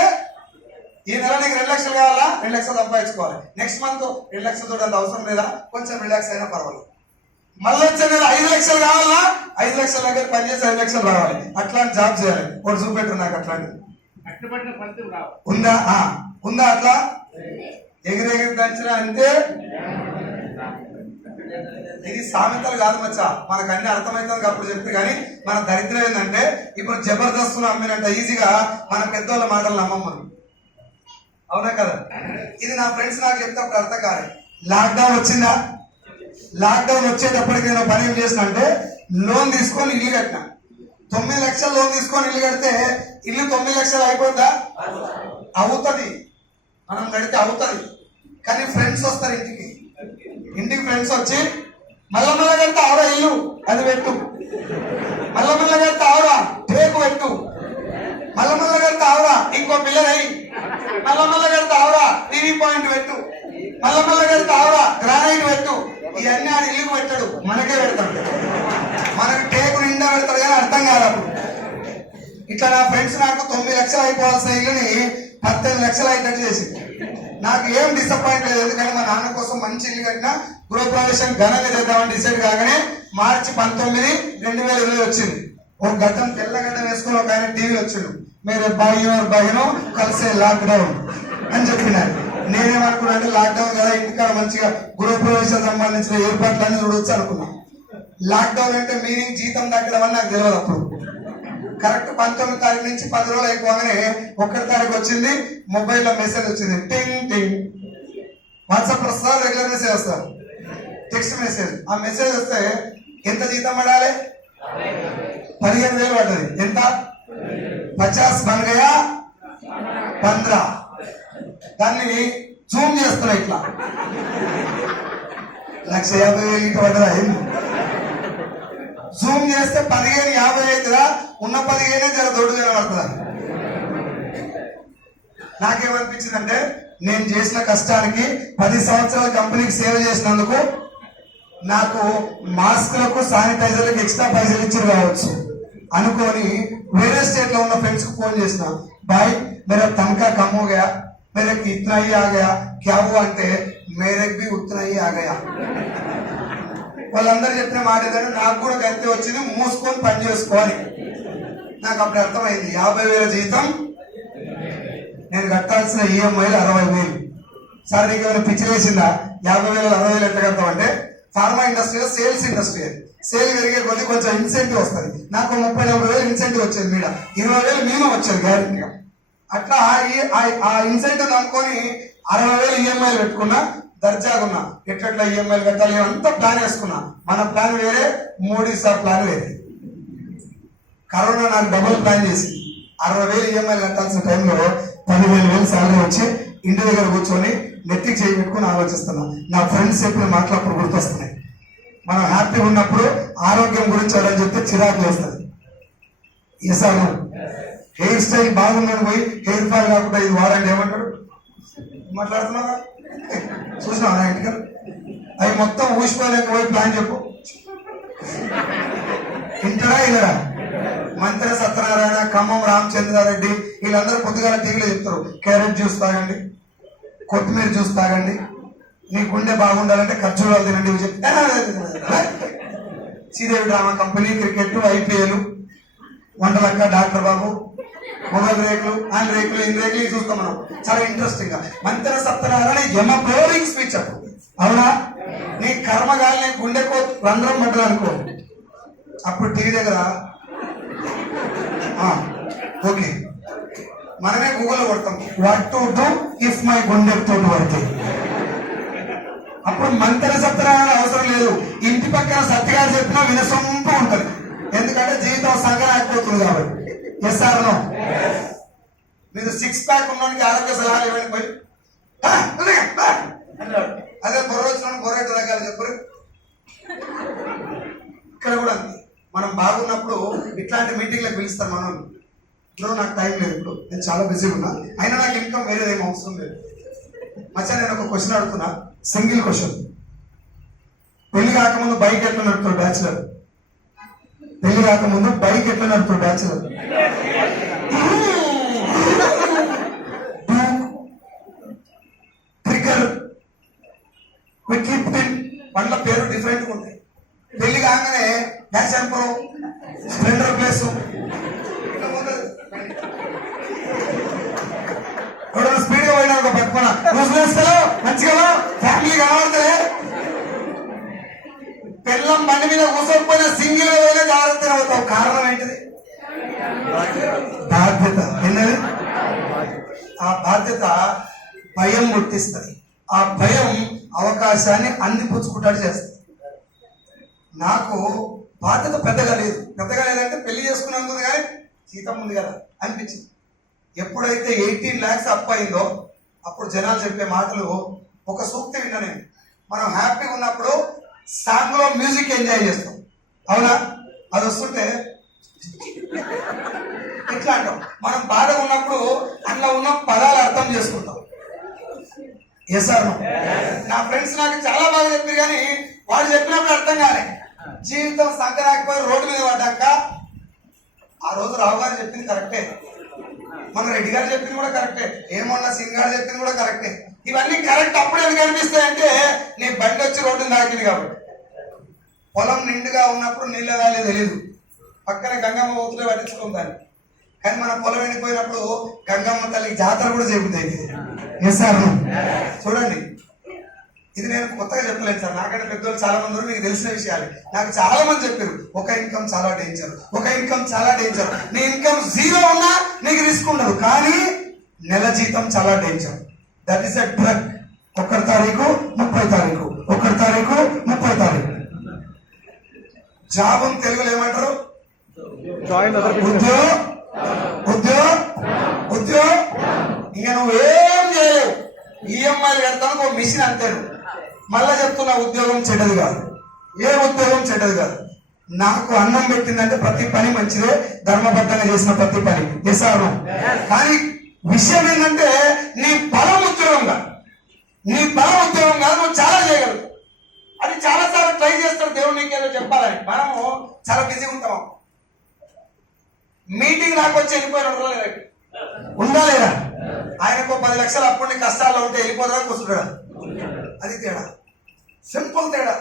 ఈ నెల నీకు 2 లక్షలు కావాలా, 2 లక్షలు సంపాదించుకోవాలి. నెక్స్ట్ మంత్ 2 లక్షలతో అంత అవసరం లేదా, కొంచెం రిలాక్స్ అయినా పర్వాలేదు. మళ్ళీ వచ్చే నెల 5 లక్షలు కావాలా, 5 లక్షల దగ్గర పనిచేసి 5 లక్షలు రావాలి. అట్లాంటి జాబ్ చేయాలి. ఒకటి చూపెట్టు నాకు అట్లాంటి ఉందా? ఉందా? అట్లా ఎగిరెగిరి దంచినా అంతే. ఇది సామెతలు కాదు మచ్చా, మనకు అన్ని అర్థమవుతుంది అప్పుడు చెప్తే. కానీ మన దరిద్రం ఏంటంటే ఇప్పుడు జబర్దస్త్ అమ్మినంత ఈజీగా మన పెద్దోళ్ళ మాటలు నమ్మమ్మను. అవునా కదా? ఇది నా ఫ్రెండ్స్ నాకు చెప్తే అప్పుడు అర్థం కాదు. లాక్డౌన్ వచ్చిందా? లాక్డౌన్ వచ్చేటప్పటికి నేను పని ఏం చేసిన అంటే, లోన్ తీసుకొని ఇల్లు కట్టినా. 9 లక్షలు లోన్ తీసుకొని ఇల్లు కడితే ఇల్లు 9 లక్షలు అయిపోద్దా? అవుతుంది, మనం కడితే అవుతుంది. కానీ ఫ్రెండ్స్ వస్తారు ఇంటికి ఫ్రెండ్స్ వచ్చి మళ్ళా కడితే ఆవరా ఇల్లు అది పెట్టు, మళ్ళా కడితే ఆవరా టేకు పెట్టు, మళ్ళా కడితే ఆవరా ఇంకో పిల్లర్ అయ్యి, మళ్ళా కడితే ఆవరా టీవీ పాయింట్ పెట్టు, మళ్ళా కడితే ఆవరా గ్రానైట్ పెట్టు. ఇవన్నీ ఆడు ఇల్లుకు పెట్టాడు, మనకే పెడతాడు. మనకు టేకు నిండా పెడతాడు, కానీ అర్థం కాదు. ఇట్లా నా ఫ్రెండ్స్ నాకు 9 లక్షలు అయిపోవాల్సిన ఇల్లుని 18 లక్షలు అయ్యేటట్టు చేసింది. నాకు ఏం డిసప్పాయింట్ లేదు, ఎందుకంటే మా నాన్న కోసం మంచి ఇల్లు కట్టినా. గృహప్రవేశం ఘనంగా చేద్దామని డిసైడ్ కాగానే మార్చి 19, 2020 వచ్చింది. ఒక గడ్డం తెల్లగడ్డం వేసుకుని ఒక ఆయన టీవీ వచ్చిండు, మీరు బహినో కలిసే లాక్డౌన్ అని చెప్పినారు. నేనేమనుకున్నా అంటే లాక్డౌన్ కదా, ఇంటికాడ మంచిగా గృహప్రవేశం సంబంధించిన ఏర్పాట్లన్నీ చూడవచ్చు అనుకున్నా. లాక్డౌన్ అంటే మీనింగ్ జీతం తగ్గడం అని నాకు తెలియదు అప్పుడు. కరెక్ట్ 19వ తారీఖు నుంచి 10 రోజులు అయిపోగానే 1వ తారీఖు వచ్చింది, మొబైల్లో మెసేజ్ వచ్చింది, టింగ్ టింగ్. వాట్సాప్ వస్తారు, రెగ్యులర్ మెసేజ్ వస్తారు, టెక్స్ట్ మెసేజ్. ఆ మెసేజ్ వస్తే ఎంత జీతం పడాలి? 15,000 పడ్డది. ఎంత? 50 బన్ గయా 15. దాన్ని జూమ్ చేస్తున్నా, ఇట్లా 1,50,000 ఇటు పడ్డదా? జూమ్ చేస్తే 15,50 అవుతుందా? ఉన్న 15 జర దొడ్డుగా పడుతుందా? నాకేమనిపించిందంటే, నేను చేసిన కష్టానికి 10 సంవత్సరాల కంపెనీకి సేవ చేసినందుకు నాకు మాస్కులకు శానిటైజర్లకు ఎక్స్ట్రా పైసలు ఇచ్చి కావచ్చు అనుకొని వేరే స్టేట్ లో ఉన్న ఫ్రెండ్స్ కు ఫోన్ చేసిన, బాయ్ मेरा तनखा कम हो गया, मेरे इतना ही आ गया, क्या हुआ అంటే मेरे भी उतना ही आ गया. వాళ్ళందరూ చెప్పిన మాట ఏంటంటే, నాకు కూడా గంతే వచ్చింది, మూసుకొని పని చేసుకోవాలి. నాకు అప్పుడు అర్థమైంది, 50,000 జీతం, నేను కట్టాల్సిన ఈఎంఐలు 60,000. సార్ నీకు ఏమైనా పిచ్చి వేసిందా? 50,000 60,000 ఎట్లా కడతాం అంటే, ఫార్మా ఇండస్ట్రీలో సేల్స్ ఇండస్ట్రీ, సేల్ పెరిగే కొద్ది కొంచెం ఇన్సెంటివ్ వస్తుంది. నాకు 30,000 ఇన్సెంటివ్ వచ్చేది, మీద 20,000 మినిమం వచ్చేది గ్యారెంటీగా. అట్లా ఆ ఇన్సెంటివ్ నమ్ముకొని 60,000 ఈఎంఐలు పెట్టుకున్నా, దర్జాగున్నా. ఎట్లా ఈఎంఐలు కట్టాలి అంతా ప్లాన్ వేసుకున్నా. మన ప్లాన్ వేరే, మోడీ సార్ ప్లాన్ వేరే. కరోనా నాకు డబుల్ ప్లాన్ చేసి 60,000 ఈఎంఐలు కట్టాల్సిన టైంలో 10,000 శాలరీ వచ్చి ఇంటి దగ్గర కూర్చొని నెత్తికి చేయి పెట్టుకుని ఆలోచిస్తున్నా. నా ఫ్రెండ్స్ చెప్పిన మాటలు అప్పుడు గుర్తొస్తున్నాయి. మనం హ్యాపీగా ఉన్నప్పుడు ఆరోగ్యం గురించి అని చెప్తే చిరాకు వేస్తుంది. ఈసారి హెయిర్ స్టైల్ బాగుందని పోయి హెయిర్ ఫాల్ కాకుండా ఇది వాడండి ఏమంటాడు? మాట్లాడుతున్నారా? చూసినా నా ఇంటికి అవి మొత్తం ఊసిపోలేక పోయి ప్లాన్ చెప్పు. ఇంటరా ఇల్లరా? మంత్రి సత్యనారాయణ, ఖమ్మం రామచంద్రారెడ్డి వీళ్ళందరూ పొద్దుగాల టీవీలో చెప్తారు, క్యారెట్ జ్యూస్ తాగండి, కొత్తిమీర జ్యూస్ తాగండి, నీ గుండె బాగుండాలంటే ఖర్జూరాలు తినండి. Sridevi drama company, cricket, IPL, Vantalakka, doctor Babu, mobile రేకులు, ఆయన రేకులు, ఇన్ని రేకులు చూస్తాం మనం. చాలా ఇంట్రెస్టింగ్ గా మంత్రి సత్యనారాయణ ఎమ బోరింగ్ స్పీచ్ అప్పుడు. అవునా? నీ కర్మగాలి నీ గుండెకు రంధ్రం పడ్డది అనుకో, అప్పుడు టీవీ దగ్గర ఓకే మనమే గూగుల్లో కొడతాం what to do if my గుండెతో పడితే. అప్పుడు మంత్ర సత్యనారాయణ అవసరం లేదు, ఇంటి పక్కన సత్యగారు చెప్పినా వినసొంపు ఉంటుంది, ఎందుకంటే జీవితం సంగరాకపోతుంది కాబట్టి. Yes or no? మీరు 6 ప్యాక్ ఉన్నోనికి ఆరోగ్య సలహాలు ఇవ్వండి పోయి అదే బొర్ర వచ్చిన బొర్రెట్ రకాలు చెప్పరు. ఇక్కడ కూడా అంతే, మనం బాగున్నప్పుడు ఇట్లాంటి మీటింగ్లకు పిలుస్తారు మనం. ఇప్పుడు నాకు టైం లేదు, ఇప్పుడు నేను చాలా బిజీగా ఉన్నా, అయినా నాకు ఇన్కమ్ వేరేది ఏం అవసరం లేదు. మచ్చా నేను ఒక క్వశ్చన్ అడుగుతున్నా, సింగిల్ క్వశ్చన్. పెళ్లి కాకముందు బైక్ ఎట్లా నడుపుతాడు బ్యాచులర్? పెళ్లి కాకముందు బైక్ ఎట్లా నడుపుతాడు బ్యాచులర్? ట్రిగర్ వాళ్ళ పేరు డిఫరెంట్ గా ఉంటాయి. పెళ్లి కాగానే fashion pro, Splendor place, speed గా పోయినా ఒక పక్కన మంచిగా ఫ్యామిలీ కనబడతాయి. పిల్లం బండి మీద కూర్చోకపోయినా సింగిల్ గా పోయినా జాగ్రత్త అవుతావు. కారణం ఏంటిది? బాధ్యత. ఏంటది? ఆ బాధ్యత భయం ముట్టిస్తుంది. ఆ భయం అవకాశాన్ని అందిపుచ్చుకుంటాడు చేస్తుంది. నాకు బాధ్యత పెద్దగా లేదంటే పెళ్లి చేసుకున్నాను కానీ జీతం ఉంది కదా అనిపించింది. ఎప్పుడైతే 18 lakhs అప్ అయిందో అప్పుడు జనాలు చెప్పే మాటలు ఒక సూక్తి విన్నా నేను. మనం హ్యాపీగా ఉన్నప్పుడు సాంగ్ లో మ్యూజిక్ ఎంజాయ్ చేస్తాం, అవునా? అది వస్తుంటే ఇట్లా అంటాం. మనం బాధగా ఉన్నప్పుడు అందులో ఉన్న పదాలు అర్థం చేసుకుంటాం. Yes or no? నా ఫ్రెండ్స్ నాకు చాలా బాగా చెప్పారు కానీ వాళ్ళు చెప్పినప్పుడు అర్థం కాలే. జీవితం సంకరాకపోయి రోడ్డు మీద పడ్డాక ఆ రోజు రావు గారు చెప్పింది కరెక్టే, మన రెడ్డి గారు చెప్పింది కూడా కరెక్టే, ఏమన్నా సింగ్ గారు చెప్పింది కూడా కరెక్టే. ఇవన్నీ కరెక్ట్. అప్పుడు ఎందుకు అనిపిస్తాయంటే నీ బండి వచ్చి రోడ్డుని తాకింది కాబట్టి. పొలం నిండుగా ఉన్నప్పుడు నీళ్ళ రాలేదు తెలియదు, పక్కన గంగమ్మ పోతుంటే పట్టించుకుంటాను. కానీ మన పొలం ఎండిపోయినప్పుడు గంగమ్మ తల్లికి జాతర కూడా చెబుతాయి. Yes sir? చూడండి, ఇది నేను కొత్తగా చెప్పలేదు సార్, నాకంటే పెద్దోళ్ళు చాలా మంది ఉన్నారు, మీకు తెలిసిన విషయాలు. నాకు చాలా మంది చెప్పారు ఒక ఇన్కమ్ చాలా డేంజర్, ఒక ఇన్కమ్ చాలా డేంజర్. నీ ఇన్కమ్ 0 ఉన్నా నీకు రిస్క్ ఉండదు, కానీ నెల జీతం చాలా danger. That is a drug. 1 తారీఖు 30 తారీఖు, 1 తారీఖు 30 తారీఖు. జాబ్ తెలుగులో ఏమంటారు? ఉద్యోగం. ఇంకా నువ్వేం చేయలేవు, ఈఎంఐలు కడతాను ఒక మిషన్ అంతేను. మళ్ళా చెప్తున్నా, ఉద్యోగం చెడ్డది కాదు, ఏ ఉద్యోగం చెడ్డది కాదు. నాకు అన్నం పెట్టిందంటే ప్రతి పని మంచిదే, ధర్మబద్ధంగా చేసిన ప్రతి పని. చేశాను. కానీ విషయం ఏంటంటే నీ బలం ఉద్యోగం కాదు, నువ్వు చాలా చేయగలవు. అది చాలా సార్లు ట్రై చేస్తాడు దేవుడు నీకేదో చెప్పాలని. మనము చాలా బిజీగా ఉంటాం. మీటింగ్ నాకు వచ్చి వెళ్ళిపోయిన ఉందా లేదా? ఆయనకు 10 లక్షలు అప్పుడు నీ కష్టాల్లో ఉంటే వెళ్ళిపోదా కూర్చుంటాడా? అది తేడా, సింపుల్ తేడా.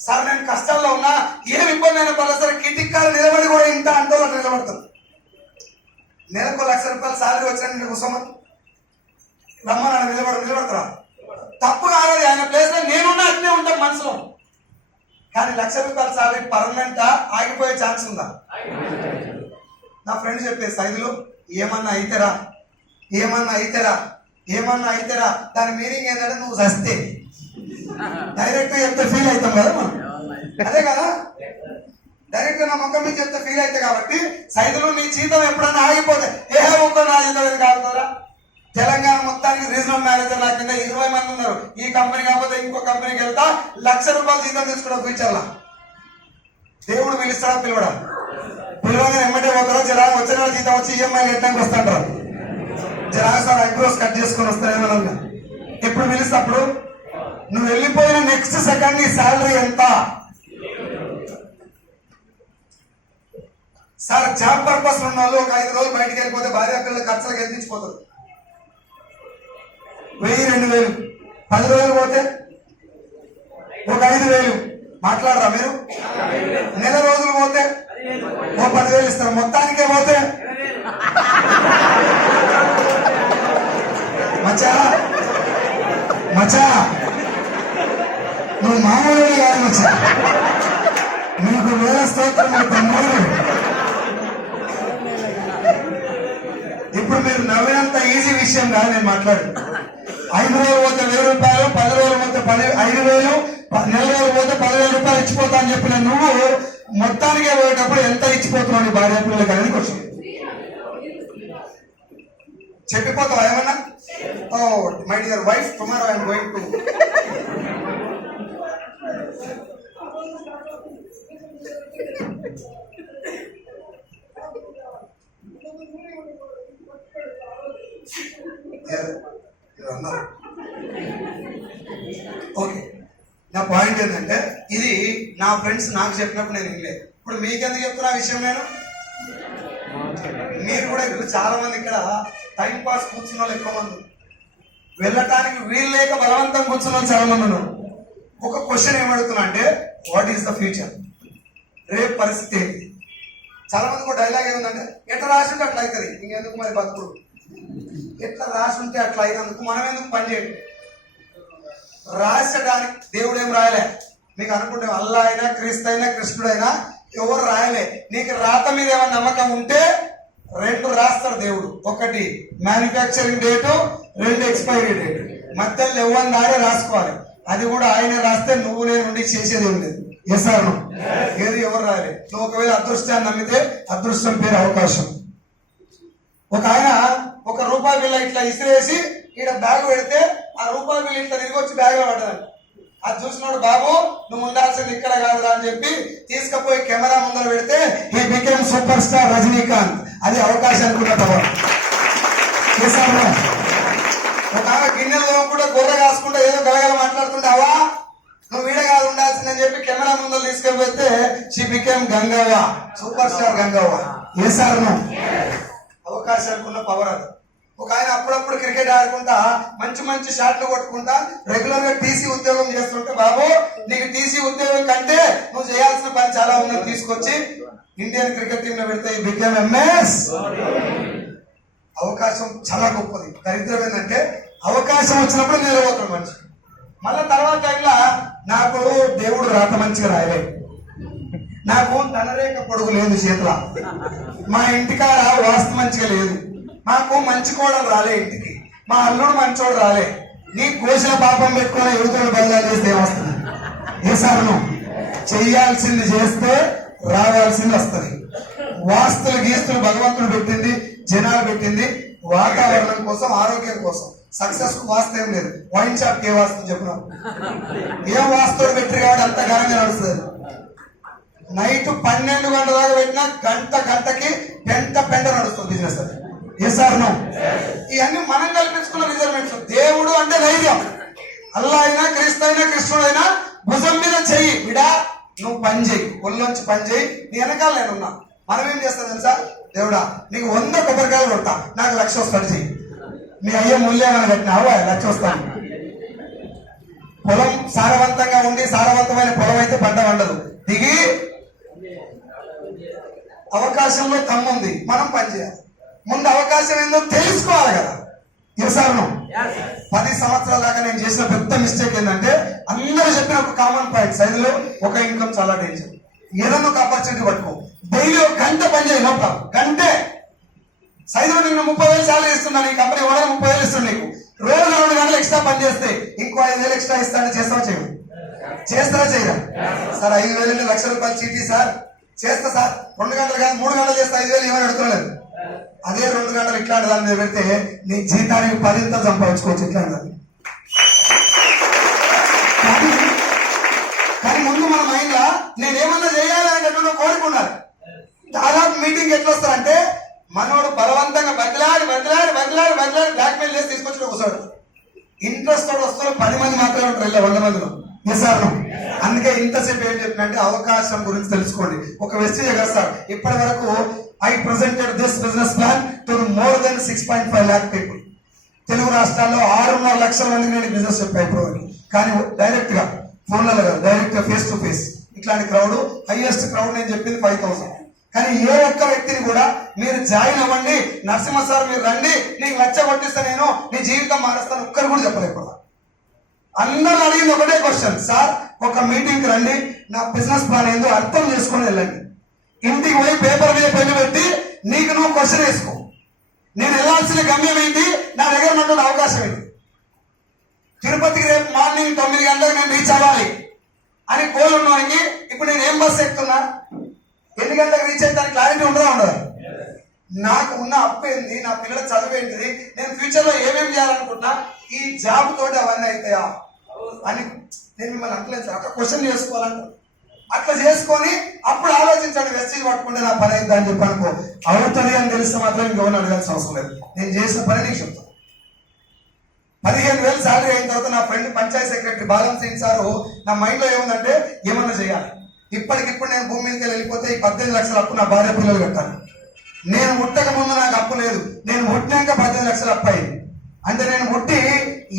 సార్ నేను కష్టాల్లో ఉన్నా, ఏం ఇబ్బంది అయినా పర్లేదు సార్, కిటికాలు నిలబడి కూడా ఇంత అంటోళ్ళు నిలబడతాను. నెలకు 1 లక్ష రూపాయలు సాలరీ వచ్చిన కుసమ్మ రమ్మని నిలబడతారా? తప్పు కాదు, ఆయన ప్లేస్ లో నేనున్నా అట్లే ఉంటాను మనసులో. కానీ 1 లక్ష రూపాయల సాలరీ పర్మనెంట్ ఆగిపోయే ఛాన్స్ ఉందా? నా ఫ్రెండ్ చెప్పే సైజులో ఏమన్నా అయితేరా దాని మీనింగ్ ఏంటంటే నువ్వు చస్తే. డైరెక్ట్ చెప్తే ఫీల్ అవుతాం కదా మనం, అదే కదా? డైరెక్ట్ నా మొక్క మీద చెప్తే ఫీల్ అయితే కాబట్టి సైజులో నీ జీతం ఎప్పుడన్నా ఆగిపోతే ఒక్క నా జీతం కాదురా. తెలంగాణ మొత్తానికి రీజనల్ మేనేజర్ నా కింద 20 మంది ఉన్నారు. ఈ కంపెనీ కాకపోతే ఇంకో కంపెనీకి వెళ్తా 1 లక్ష రూపాయలు జీతం తీసుకున్నా ఫ్యూచర్ లా. దేవుడు పిలుస్తాడా? పిలవడా? పిలవగానే ఎమ్మటే పోతారో జరా వచ్చిన జీతం వచ్చి ఈఎంఐ ఎట్టానికి వస్తాంటారు. జరా సార్ ఐబ్రోస్ కట్ చేసుకొని వస్తారేమో. ఎప్పుడు పిలిస్తే అప్పుడు నువ్వు వెళ్ళిపోయిన నెక్స్ట్ సెకండ్ నీ శాలరీ ఎంత? సార్ జాబ్ పర్పస్ ఉన్న వాళ్ళు ఒక 5 రోజులు బయటకు వెళ్ళిపోతే భార్య పిల్లల ఖర్చులకు ఎత్తించిపోతారు. 1000, 2000. 10 రోజులు పోతే ఒక 5000 మాట్లాడరా మీరు? నెల రోజులు పోతే ఓ 10,000 ఇస్తారు. మొత్తానికే పోతే మచా నువ్వు మామూలుగా కాదు వచ్చా, నీకు వేల స్తోత్రం తమ్ముడు. ఇప్పుడు మీరు నవ్వినంత ఈజీ విషయం కాదు నేను మాట్లాడు. 5 రోజులు పోతే 1000 రూపాయలు, 10 రోజులు పోతే 5,000, నెల రోజులు పోతే 10,000 రూపాయలు ఇచ్చిపోతా అని చెప్పిన నువ్వు మొత్తానికే పోయేటప్పుడు ఎంత ఇచ్చిపోతున్నావు నీ భార్య పిల్లలకి అనేది క్వశ్చన్. చెప్పిపోతావా ఏమన్నా? Oh my dear wife, tomorrow I'm going to. Okay, నా పాయింట్ ఏంటంటే ఇది నా ఫ్రెండ్స్ నాకు చెప్పినప్పుడు నేను వినలేదు. ఇప్పుడు మీకెందుకు చెప్తున్నా విషయం నేను? మీరు కూడా ఇప్పుడు చాలా మంది ఇక్కడ టైం పాస్ కూర్చున్న వాళ్ళు ఎక్కువ మంది, వెళ్ళటానికి వీలు లేక బలవంతం కూర్చున్న వాళ్ళు చాలా మంది ఉన్నారు. ఒక క్వశ్చన్ ఏమడుగుతున్నా అంటే వాట్ ఈస్ ద ఫ్యూచర్, రేపు పరిస్థితి ఏంటి? చాలా మందికి ఒక డైలాగ్ ఏముందంటే ఎట్లా రాసి ఉంటే అట్లా అవుతుంది, ఇంకెందుకు మరి బతుకుడు, ఎట్లా రాసి ఉంటే అట్లా అయినందుకు మనం ఎందుకు పని చేయండి. రాసడానికి దేవుడు ఏం రాయలే. మీకు అనుకుంటే అల్లా అయినా క్రీస్తు అయినా కృష్ణుడైనా ఎవరు రాయలే. నీకు రాత మీద ఏమైనా నమ్మకం ఉంటే 2 రాస్తారు దేవుడు, ఒకటి మ్యానుఫ్యాక్చరింగ్ డేటు, 2 ఎక్స్పైరీ డేట్. మధ్యలో ఎవరిని దాడే రాసుకోవాలి. అది కూడా ఆయన రాస్తే నువ్వు నేను ఉండి చేసేది ఏం లేదు. ఎసాను ఏది ఎవరు రాయలే. నువ్వు ఒకవేళ అదృష్టాన్ని నమ్మితే అదృష్టం పేరు అవకాశం. ఒక ఆయన ₹1 బిల్ల ఇట్లా ఇసిరేసి ఇక్కడ బ్యాగ్ పెడితే ఆ ₹1 బిల్ల ఇట్లా తిరిగి వచ్చి బ్యాగ్ లో పడ్డది. అది చూసినాడు, బాబు నువ్వు ఉండాల్సింది ఇక్కడ కాదురా అని చెప్పి తీసుకుపోయి కెమెరా ముందర పెడితే he became super star Rajinikanth. అది అవకాశానికి ఉన్న పవర్. ఒక ఆమె గిన్నెలు కూడా గొర్ర కాసుకుంటా ఏదో గలగల మాట్లాడుతుంటావా, నువ్వు వీడ కాదు ఉండాల్సిందని చెప్పి కెమెరా ముందర తీసుకెళ్ళిపోతే she became Gangavva, super star Gangavva. ఏ సార్ అవకాశానికి ఉన్న పవర్ అది. ఒక ఆయన అప్పుడప్పుడు క్రికెట్ ఆడుకుంటా మంచి మంచి షాట్లు కొట్టుకుంటా రెగ్యులర్ గా టీసీ ఉద్యోగం చేస్తుంటే, బాబు నీకు టీసీ ఉద్యోగం కంటే నువ్వు చేయాల్సిన పని చాలా ఉన్నది, తీసుకొచ్చి ఇండియన్ క్రికెట్ టీమ్ లో పెడితే బికేమ్ ఎంఎస్. అవకాశం చాలా గొప్పది. దరిద్రం ఏంటంటే అవకాశం వచ్చినప్పుడు నిలబోతాడు మనిషి. మళ్ళా తర్వాత టైంలో నాకు దేవుడు రాత మంచిగా రాయలేదు, నాకు ధనరేఖ పొడుగు లేదు చేతుల, మా ఇంటికాడ వాస్తు మంచిగా లేదు, మాకు మంచి కోడలు రాలే ఇంటికి, మా అల్లుడు మంచోడు రాలే. నీ కోసిన పాపం పెట్టుకుని యువతలు బయలుదేరి చేస్తే ఏమొస్తుంది? ఏ సార్ను చెయ్యాల్సింది చేస్తే రావాల్సింది వస్తుంది. వాస్తులు గీస్తులు భగవంతుడు పెట్టింది, జనాలు పెట్టింది వాతావరణం కోసం, ఆరోగ్యం కోసం. సక్సెస్ కు వాస్తు ఏం లేదు. వైన్ షాప్ కి ఏ వాస్తు చెప్పినాం? ఏం వాస్తువులు పెట్టారు కాబట్టి అంత ఘనంగా నడుస్తుంది. నైట్ 12 గంటల దాకా పెట్టినా గంటకి పెంట నడుస్తుంది బిజినెస్. అది ఏ సార్ నో? ఇవన్నీ మనం కల్పించుకున్న రిజర్వేషన్. దేవుడు అంటే ధైర్యం. అల్లా అయినా క్రీస్తు అయినా కృష్ణుడైనా భుజం మీద చెయ్యి, విడా నువ్వు పని చేయి, ఒళ్ళొంచి పని చేయి, నీ వెనకాల నేనున్నా. మనం ఏం చేస్తాం తెలుసా? దేవుడా నీకు 100 కొబ్బరికాయలు కొట్టా, నాకు 1,00,000 వస్తాడు చెయ్యి. నీ అయ్యే మూల్యమని కట్టినావు, 1,00,000 వస్తాను. పొలం సారవంతంగా ఉండి సారవంతమైన పొలం అయితే పంట వండదు. దిగి అవకాశంలో తమ్ముంది, మనం పని చేయాలి. ముందు అవకాశం ఏందో తెలుసుకోవాలి కదా. ఇవసాను 10 సంవత్సరాల దాకా నేను చేసిన పెద్ద మిస్టేక్ ఏంటంటే అందరూ చెప్పిన ఒక కామన్ పాయింట్, సైజులో ఒక ఇన్కమ్ చాలా డేంజర్. ఏదైనా ఒక ఆపర్చునిటీ పట్టుకో, డైలీ 1 గంట పని చేయి, నో ప్రాబ్లం. గంటే సైజులో నేను 30,000 శాలరీ ఇస్తున్నాను, ఈ కంపెనీ ఓనర్ 30,000 ఇస్తాను నీకు. రోజు 2 గంటలు ఎక్స్ట్రా పని చేస్తే ఇంకో 5,000 ఎక్స్ట్రా ఇస్తాను. చేస్తావా చేయవు? చేస్తారా చేయరా? సార్ 5,000 అంటే ₹1,00,000 చీటీ సార్. చేస్తా సార్, 2 గంటలు కాదు 3 గంటలు చేస్తా, 5,000 ఏమని అడుగుతున్నాడు. అదే 2 గంటలు ఇట్లాంటి దాని మీద పెడితే నీ జీతానికి 10 సంపాదించుకోవచ్చు ఇట్లాంటి దాన్ని. కానీ ముందు మన మైండ్ లా నేనేమన్నా చేయాలి అనేటటువంటి కోరిక ఉండాలి. దాదాపు మీటింగ్ ఎట్లా వస్తారంటే మనోడు బలవంతంగా బదిలాడి బ్లాక్మెయిల్ చేసి తీసుకొచ్చి కూర్చోడు. ఇంట్రెస్ట్ తోడు వస్తున్న 10 మంది మాత్రమే ఉంటారు, 100 మందిలో. నిసారం. అందుకే ఇంతసేపు ఏం చెప్పినంటే అవకాశం గురించి తెలుసుకోండి. ఒక వెస్టేజ్ కదా సార్, ఇప్పటి వరకు I presented this business plan to more than 6.5 lakh people. Telugu రాష్ట్రాల్లో 6.5 లక్షల మందికి నేను బిజినెస్ చెప్పాను ఇప్పుడు. కానీ డైరెక్ట్ గా ఫోన్లలో కాదు, డైరెక్ట్ గా ఫేస్ టు ఫేస్. ఇట్లాంటి క్రౌడ్, హైయెస్ట్ క్రౌడ్ నేను చెప్పింది 5,000. కానీ ఏ ఒక్క వ్యక్తిని కూడా మీరు జాయిన్ అవ్వండి, నరసింహ సార్ మీరు రండి, నీకు 1,00,000 కొట్టిస్తా, నేను నీ జీవితం మారుస్తాను, ఒక్కరు కూడా చెప్పలేదు. అందరూ అడిగింది ఒకటే క్వశ్చన్, సార్ ఒక మీటింగ్కి రండి, నా బిజినెస్ ప్లాన్ ఏందో అర్థం చేసుకుని వెళ్ళండి. ఇంటికి పోయి పేపర్ మీద పెన్ను పెట్టి నీకు నువ్వు క్వశ్చన్ వేసుకో, నేను వెళ్ళాల్సిన గమ్యం ఏంటి, నా దగ్గర ఉన్నటువంటి అవకాశం ఏంటి. తిరుపతికి రేపు మార్నింగ్ 9 గంటలకు నేను రీచ్ అవ్వాలి అని గోల్ ఉన్నవానికి ఇప్పుడు నేను ఏం బస్సు ఎక్కుతున్నా, ఎన్ని గంటలకు రీచ్ అయితే దానికి క్లారిటీ ఉండదా ఉండదు. నాకు ఉన్న అప్పు ఏంది, నా పిల్లల చదువు ఏంటిది, నేను ఫ్యూచర్ లో ఏమేమి చేయాలనుకుంటున్నా, ఈ జాబ్ తోటి అవన్నీ అవుతాయా అని నేను మిమ్మల్ని అంటలేదు సార్. అట్లా క్వశ్చన్ చేసుకోవాలంట, అట్లా చేసుకొని అప్పుడు ఆలోచించండి, వెస్టేజ్ పట్టుకుంటే నా పని అవుతుంది అని చెప్పి అనుకో, అవుతుంది అని తెలిస్తే మాత్రం ఇంకెవరిని అడగాల్సిన అవసరం లేదు. నేను చేసిన పని నీకు చెప్తాను. 15,000 శాలరీ అయిన తర్వాత నా friend panchayat secretary Balam Singh sir నా మైండ్ లో ఏముందంటే ఏమన్నా చేయాలి. ఇప్పటికిప్పుడు నేను భూమి మీదకి వెళ్ళిపోతే ఈ 18 లక్షల అప్పు నా భార్య పిల్లలు కట్టాలి. నేను ముట్టక ముందు నాకు అప్పు లేదు, నేను ముట్టినాక 18 లక్షలు అప్పు అయింది. అంటే నేను ముట్టి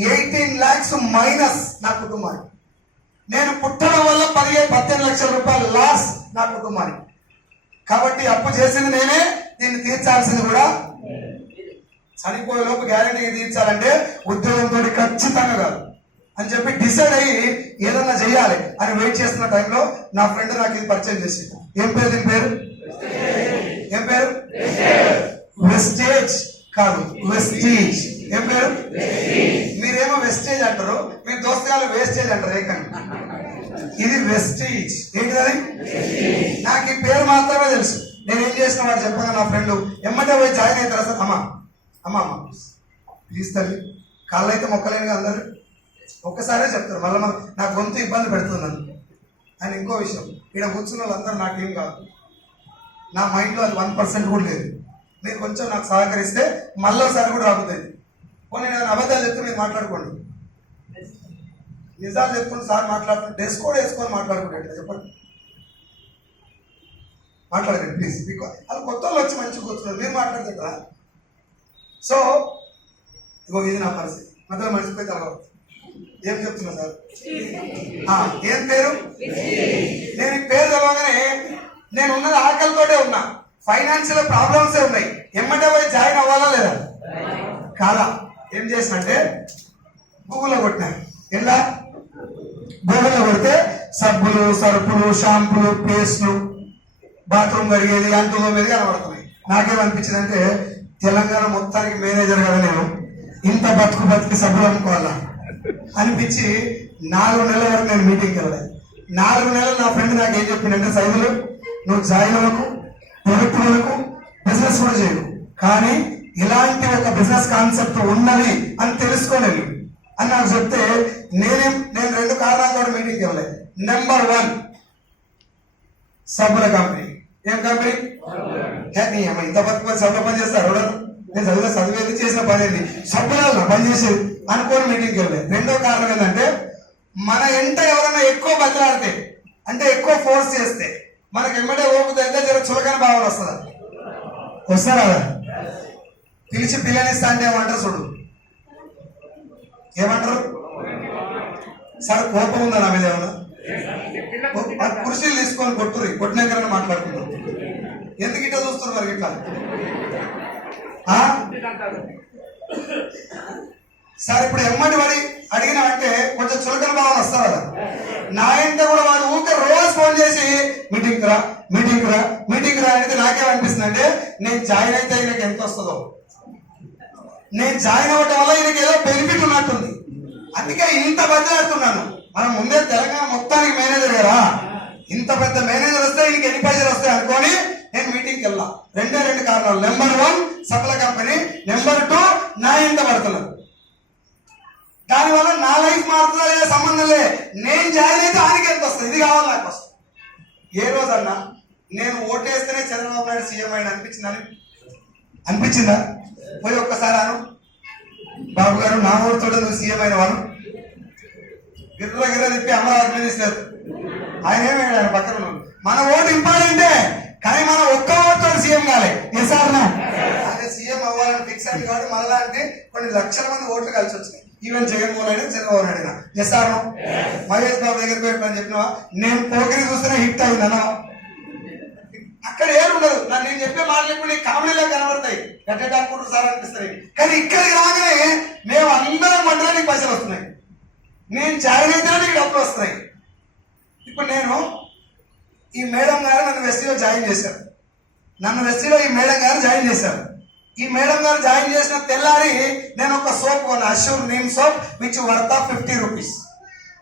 18 lakhs మైనస్ నా కుటుంబానికి. నేను పుట్టడం వల్ల 18 లక్షల రూపాయలు లాస్ నా కుటుంబానికి. కాబట్టి అప్పు చేసింది నేనే, దీన్ని తీర్చాల్సింది కూడా. చనిపోయే లోపు గ్యారెంటీగా తీర్చాలంటే ఉద్యోగంతో ఖచ్చితంగా కాదు అని చెప్పి డిసైడ్ అయ్యి ఏదన్నా చెయ్యాలి అని వెయిట్ చేస్తున్న టైంలో నా ఫ్రెండ్ నాకు ఇది పరిచయం చేసింది. ఏం పేరు దీని పేరు? ఏం పేరు? వెస్టేజ్ కాదు, వెస్టేజ్. ఏం పేరు? మీరేమో వెస్టేజ్ అంటారు, మీ దోస్తగాళ్ళు వేస్టేజ్ అంటారు ఏకంగా. ఇది వెస్టేజ్. ఏంటిది? నాకు ఈ పేరు మాత్రమే తెలుసు. నేను ఏం చేసిన వాడు చెప్పగా నా ఫ్రెండ్ ఎమ్మటే పోయి జాయిన్ అవుతారా సార్, అమ్మా అమ్మా అమ్మ ప్లీజ్ తల్లి, కాళ్ళు అయితే మొక్కలేను అందరు ఒక్కసారే చెప్తారు, మళ్ళీ నా గొంతు ఇబ్బంది పెడుతున్నాను అని. ఇంకో విషయం, ఇక్కడ కూర్చున్న వాళ్ళందరూ నాకేం కాదు, నా మైండ్లో అది 1% కూడా లేదు. మీరు కొంచెం నాకు సహకరిస్తే మళ్ళీసారి కూడా రాబోతుంది. పోనీ నేను అబద్ధాలు చెప్తే మీరు మాట్లాడుకోండి, నిజాలు చెప్పుకుని సార్ మాట్లాడుతున్నాను, డ్రెస్ కోడ్ వేసుకొని మాట్లాడుకుంటే చెప్పండి, మాట్లాడకండి ప్లీజ్. అది కొత్త వాళ్ళు వచ్చి మంచిగా కూర్చున్నారు, మీరు మాట్లాడుతుంటారా? సో ఇగో ఇది నా పరిస్థితి, మధ్యలో మర్చిపోయి తర్వాత ఏం చెప్తున్నా సార్, ఏం పేరు? నేను ఈ పేరు తెలవగానే నేను ఉన్నది ఆకలితోటే ఉన్నా, ఫైనాన్షియల్ ప్రాబ్లమ్సే ఉన్నాయి. ఎమ్మటే పోయి జాయిన్ అవ్వాలా లేదా? కాదా. ఏం చేసినంటే గూగుల్లో కొట్టినాను. ఎలా గూగుల్లో కొడితే సబ్బులు, సరుపులు, షాంపులు, పేస్ట్లు, బాత్రూమ్ కడిగేది, అంటులో మీద కనబడుతున్నాయి. నాకేమనిపించింది అంటే తెలంగాణ మొత్తానికి మేనేజర్ కదా నేను, ఇంత బతికి సబ్బులు అనుకోవాలా అనిపించి 4 నెలల వరకు నేను మీటింగ్కి వెళ్ళలేదు. 4 నెలలు నా ఫ్రెండ్ నాకు ఏం చెప్పిందంటే, సైదులు నువ్వు జాయిన్ అవ్వకు, ప్రొడక్టులకు బిజినెస్ కూడా చేయకు, కానీ ఇలాంటి ఒక బిజినెస్ కాన్సెప్ట్ ఉన్నది అని తెలుసుకోలేదు అని నాకు చెప్తే నేను 2 కారణాలతో మీటింగ్కి వెళ్ళలేదు. నెంబర్ 1 సబ్బుల కంపెనీ. ఏం కంపెనీ? ఇంత బతుకు సబ్బుల పని చేస్తారు. నేను చదివేది చేసిన పని ఏంది, సబ్బుల పని చేసేది అనుకోని మీటింగ్కి వెళ్ళలేదు. 2వ కారణం ఏంటంటే, మన ఎంట ఎవరైనా ఎక్కువ బతిలాడితే అంటే ఎక్కువ ఫోర్స్ చేస్తే మనకి ఎమ్మటే ఓపిక అయితే జర చులకని భావన వస్తుంది. వస్తారా? పిలిచి పిల్లనిస్తా అంటే ఏమంటారు చూడు, ఏమంటారు? సార్ కోపం ఉందా నా మీద ఏమన్నా? కుర్చీలు తీసుకొని కొట్టినాకనే మాట్లాడుకుంటాం. ఎందుకు ఇట్లా చూస్తున్నారు మరి ఇట్లా? సార్ ఇప్పుడు ఎమ్మటి వాడి అడిగినామంటే కొంచెం చులకన భావన వస్తారు కదా. నా ఇంట కూడా వాడు ఊరికే రోజు ఫోన్ చేసి మీటింగ్ రా అనేది నాకేమనిపిస్తుంది అంటే, నేను జాయిన్ అయితే ఈయనకి ఎంత వస్తుందో, నేను జాయిన్ అవ్వటం వల్ల ఈయనకి ఏదో బెనిఫిట్ ఉన్నట్టుంది, అందుకే ఇంత బదిలాడుతున్నాను. మనం ముందే తెలంగాణ మొత్తానికి మేనేజర్ కదా, ఇంత పెద్ద మేనేజర్ వస్తే ఈయనకి ఎన్ని పైసలు వస్తాయి అనుకొని నేను మీటింగ్కి వెళ్ళా. 2 కారణాలు. నెంబర్ 1 సప్ల కంపెనీ, నెంబర్ 2 నా ఇంత పడుతున్నారు. దానివల్ల నా లైఫ్ మారుతుందా లేదా సంబంధం లే, నేను జాయిన్ అయితే ఆయనకి ఎంత వస్తుంది, ఇది కావాలి నాకు వస్తుంది. ఏ రోజన్నా నేను ఓటేస్తేనే చంద్రబాబు నాయుడు సీఎం అయిన అనిపించిందా? పోయి ఒక్కసారి అను, బాబు గారు నా ఓటుతో నువ్వు సీఎం అయిన వాడు గిర్ర తిప్పి అమరావతి తీస్తారు. ఆయన ఏమయ్యాడు? ఆయన పక్కన ఉన్నాడు. మన ఓటు ఇంపార్టెంటే, కానీ మన ఒక్క ఓటుతో సీఎం కాలే. ఎస్ఆర్నా ఆయన సీఎం అవ్వాలని ఫిక్స్ అయింది కాబట్టి మళ్ళా అంటే కొన్ని లక్షల మంది ఓట్లు కలిసి వచ్చినాయి. ఈవెన్ జగన్మోహన్ రెడ్డి, చంద్రబాబు నాయుడు. ఎస్ఆర్ను మహేష్ బాబు దగ్గరికి పోయి చెప్పినావా, నేను పోకిరి చూస్తేనే హిట్ అయింది అన్నా. అక్కడ ఏముండదు, నేను చెప్పే మాటలు ఇప్పుడు నీకు కామెడీలో కనబడతాయి, గట్ట అనుకుంటారు సార్ అనిపిస్తాయి. కానీ ఇక్కడికి రాగానే మేము అందరం మంటలో నీకు పైసలు వస్తున్నాయి. నేను జాయిన్ అయితే నీకు డబ్బులు వస్తాయి. ఇప్పుడు నేను ఈ మేడం గారు నన్ను వెస్టీలో జాయిన్ చేశారు. నన్ను వెస్టీలో ఈ మేడం గారు జాయిన్ చేశారు. ఈ మేడం గారు జాయిన్ చేసిన తెల్లారి నేను ఒక సోప్ కొన్నా, Assure neem soap which worth of 50 rupees.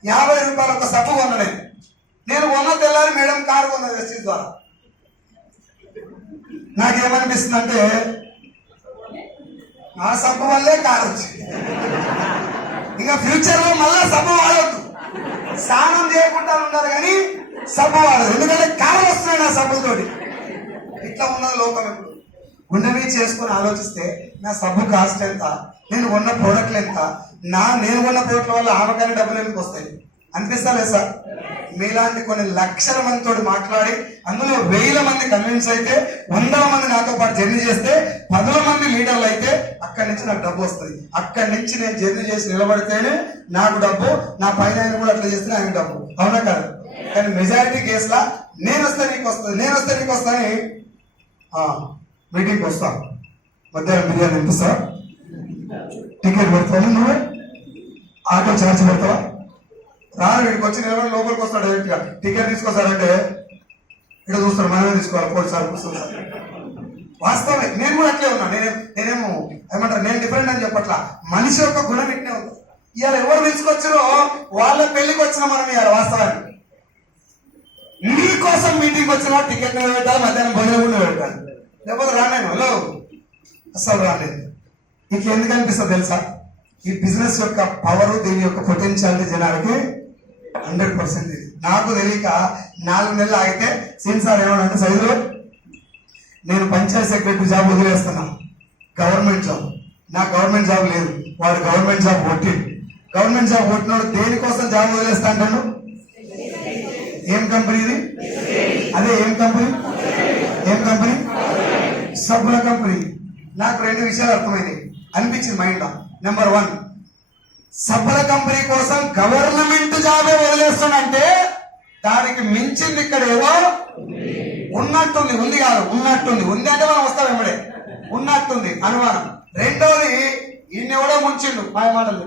50 రూపాయలు ఒక సబ్బు కొన్నా. నేను కొన్న తెల్లారి మేడం కారు కొన్నది వెస్టీ ద్వారా. నాకేమనిపిస్తుంది అంటే ఆ సబ్బు వల్లే కారు వచ్చింది. ఇంకా ఫ్యూచర్ లో మళ్ళా సబ్బు వాడవద్దు, స్నానం చేయకుండా ఉండాలి కానీ సబ్బు వాడదు. ఎందుకంటే కారు వస్తున్నాయి నా సబ్బుతోటి. ఇట్లా ఉన్నది లోకం. ఎప్పుడు గుండె మీద చేసుకుని ఆలోచిస్తే నా సబ్బు కాస్ట్ ఎంత, నేను కొన్న ప్రోడక్ట్లు ఎంత, నేను కొన్న ప్రోడక్ట్ల వల్ల ఆమెకైనా డబ్బులు ఎందుకు వస్తాయి అనిపిస్తలే సార్? మీలాంటి కొన్ని లక్షల మందితో మాట్లాడి అందులో 1000 మంది కన్విన్స్ అయితే, 100 మంది నాతో పాటు జర్నీ చేస్తే, 10 మంది లీడర్లు అయితే అక్కడి నుంచి నాకు డబ్బు వస్తుంది. అక్కడి నుంచి నేను జర్నీ చేసి నిలబడితేనే నాకు డబ్బు, నా పైన ఆయన కూడా అట్లా చేస్తే ఆయన డబ్బు. అవునా కాదు? కానీ మెజారిటీ కేసులా నేను వస్తే నీకు వస్తుంది, నేను వస్తే నీకు వస్తాని మీటింగ్కి వస్తాను. మధ్యాహ్నం బిర్యానీ తినిపిస్తా, టికెట్ పెడతాను, నువ్వే ఆటో ఛార్జ్ పెడతావా? రాను వీడికి వచ్చి నిలబడి లోపలికి వస్తాడు డైరెక్ట్ గా. టికెట్ తీసుకొస్తాడంటే ఇక్కడ చూస్తాడు, మనమే తీసుకోవాలి, పోలీసు సార్ కూర్చొని సార్. వాస్తవమే, నేను కూడా అట్లే ఉన్నా. నేనేమో ఏమంటారు, నేను డిఫరెంట్ అని చెప్పట్లా. మనిషి యొక్క గుణం ఇట్నే ఉంది. ఇవాళ ఎవరు తీసుకొచ్చారో వాళ్ళ పెళ్లికి వచ్చినా మనం ఇవాళ వాస్తవానికి మీకోసం మీటింగ్ వచ్చినా టికెట్ పెట్టాలి, మధ్యాహ్నం భోజనం కూడా పెట్టాలి, లేకపోతే రాలేను. హలో, అసలు రాలేదు. ఇట్లా ఎందుకు అనిపిస్తుంది తెలుసా? ఈ బిజినెస్ యొక్క పవర్, దీని యొక్క పొటెన్షియాలిటీ జనాలకి 100% ఇది. నాకు తెలియక 4 నెలలు ఆగితే సార్ ఏమన్నా సైజులో నేను పంచాయత్ సెక్రటరీ జాబ్ వదిలేస్తున్నా, గవర్నమెంట్ జాబ్. నాకు గవర్నమెంట్ జాబ్ లేదు, వాడు గవర్నమెంట్ జాబ్ కొట్టి, గవర్నమెంట్ జాబ్ కొట్టినోడు దేనికోసం జాబ్ వదిలేస్తా అంటాడు? ఏం కంపెనీ ఇది? అదే ఏం కంపెనీ? ఏం కంపెనీ? సబ్బుల కంపెనీ. నాకు 2 విషయాలు అర్థమైంది అనిపించింది మైండ్ లో. నెంబర్ 1, సబ్బుల కంపెనీ కోసం గవర్నమెంట్ జాబే వదిలేస్తానంటే దానికి మించింది ఇక్కడ ఏదో ఉన్నట్టుంది. ఉంది కాదు, ఉన్నట్టుంది. ఉంది అంటే మనం వస్తాం వెంబడే, ఉన్నట్టుంది అనుమానం. రెండోది, ఈయన్ని కూడా ముంచిండు మాయ మాటలు.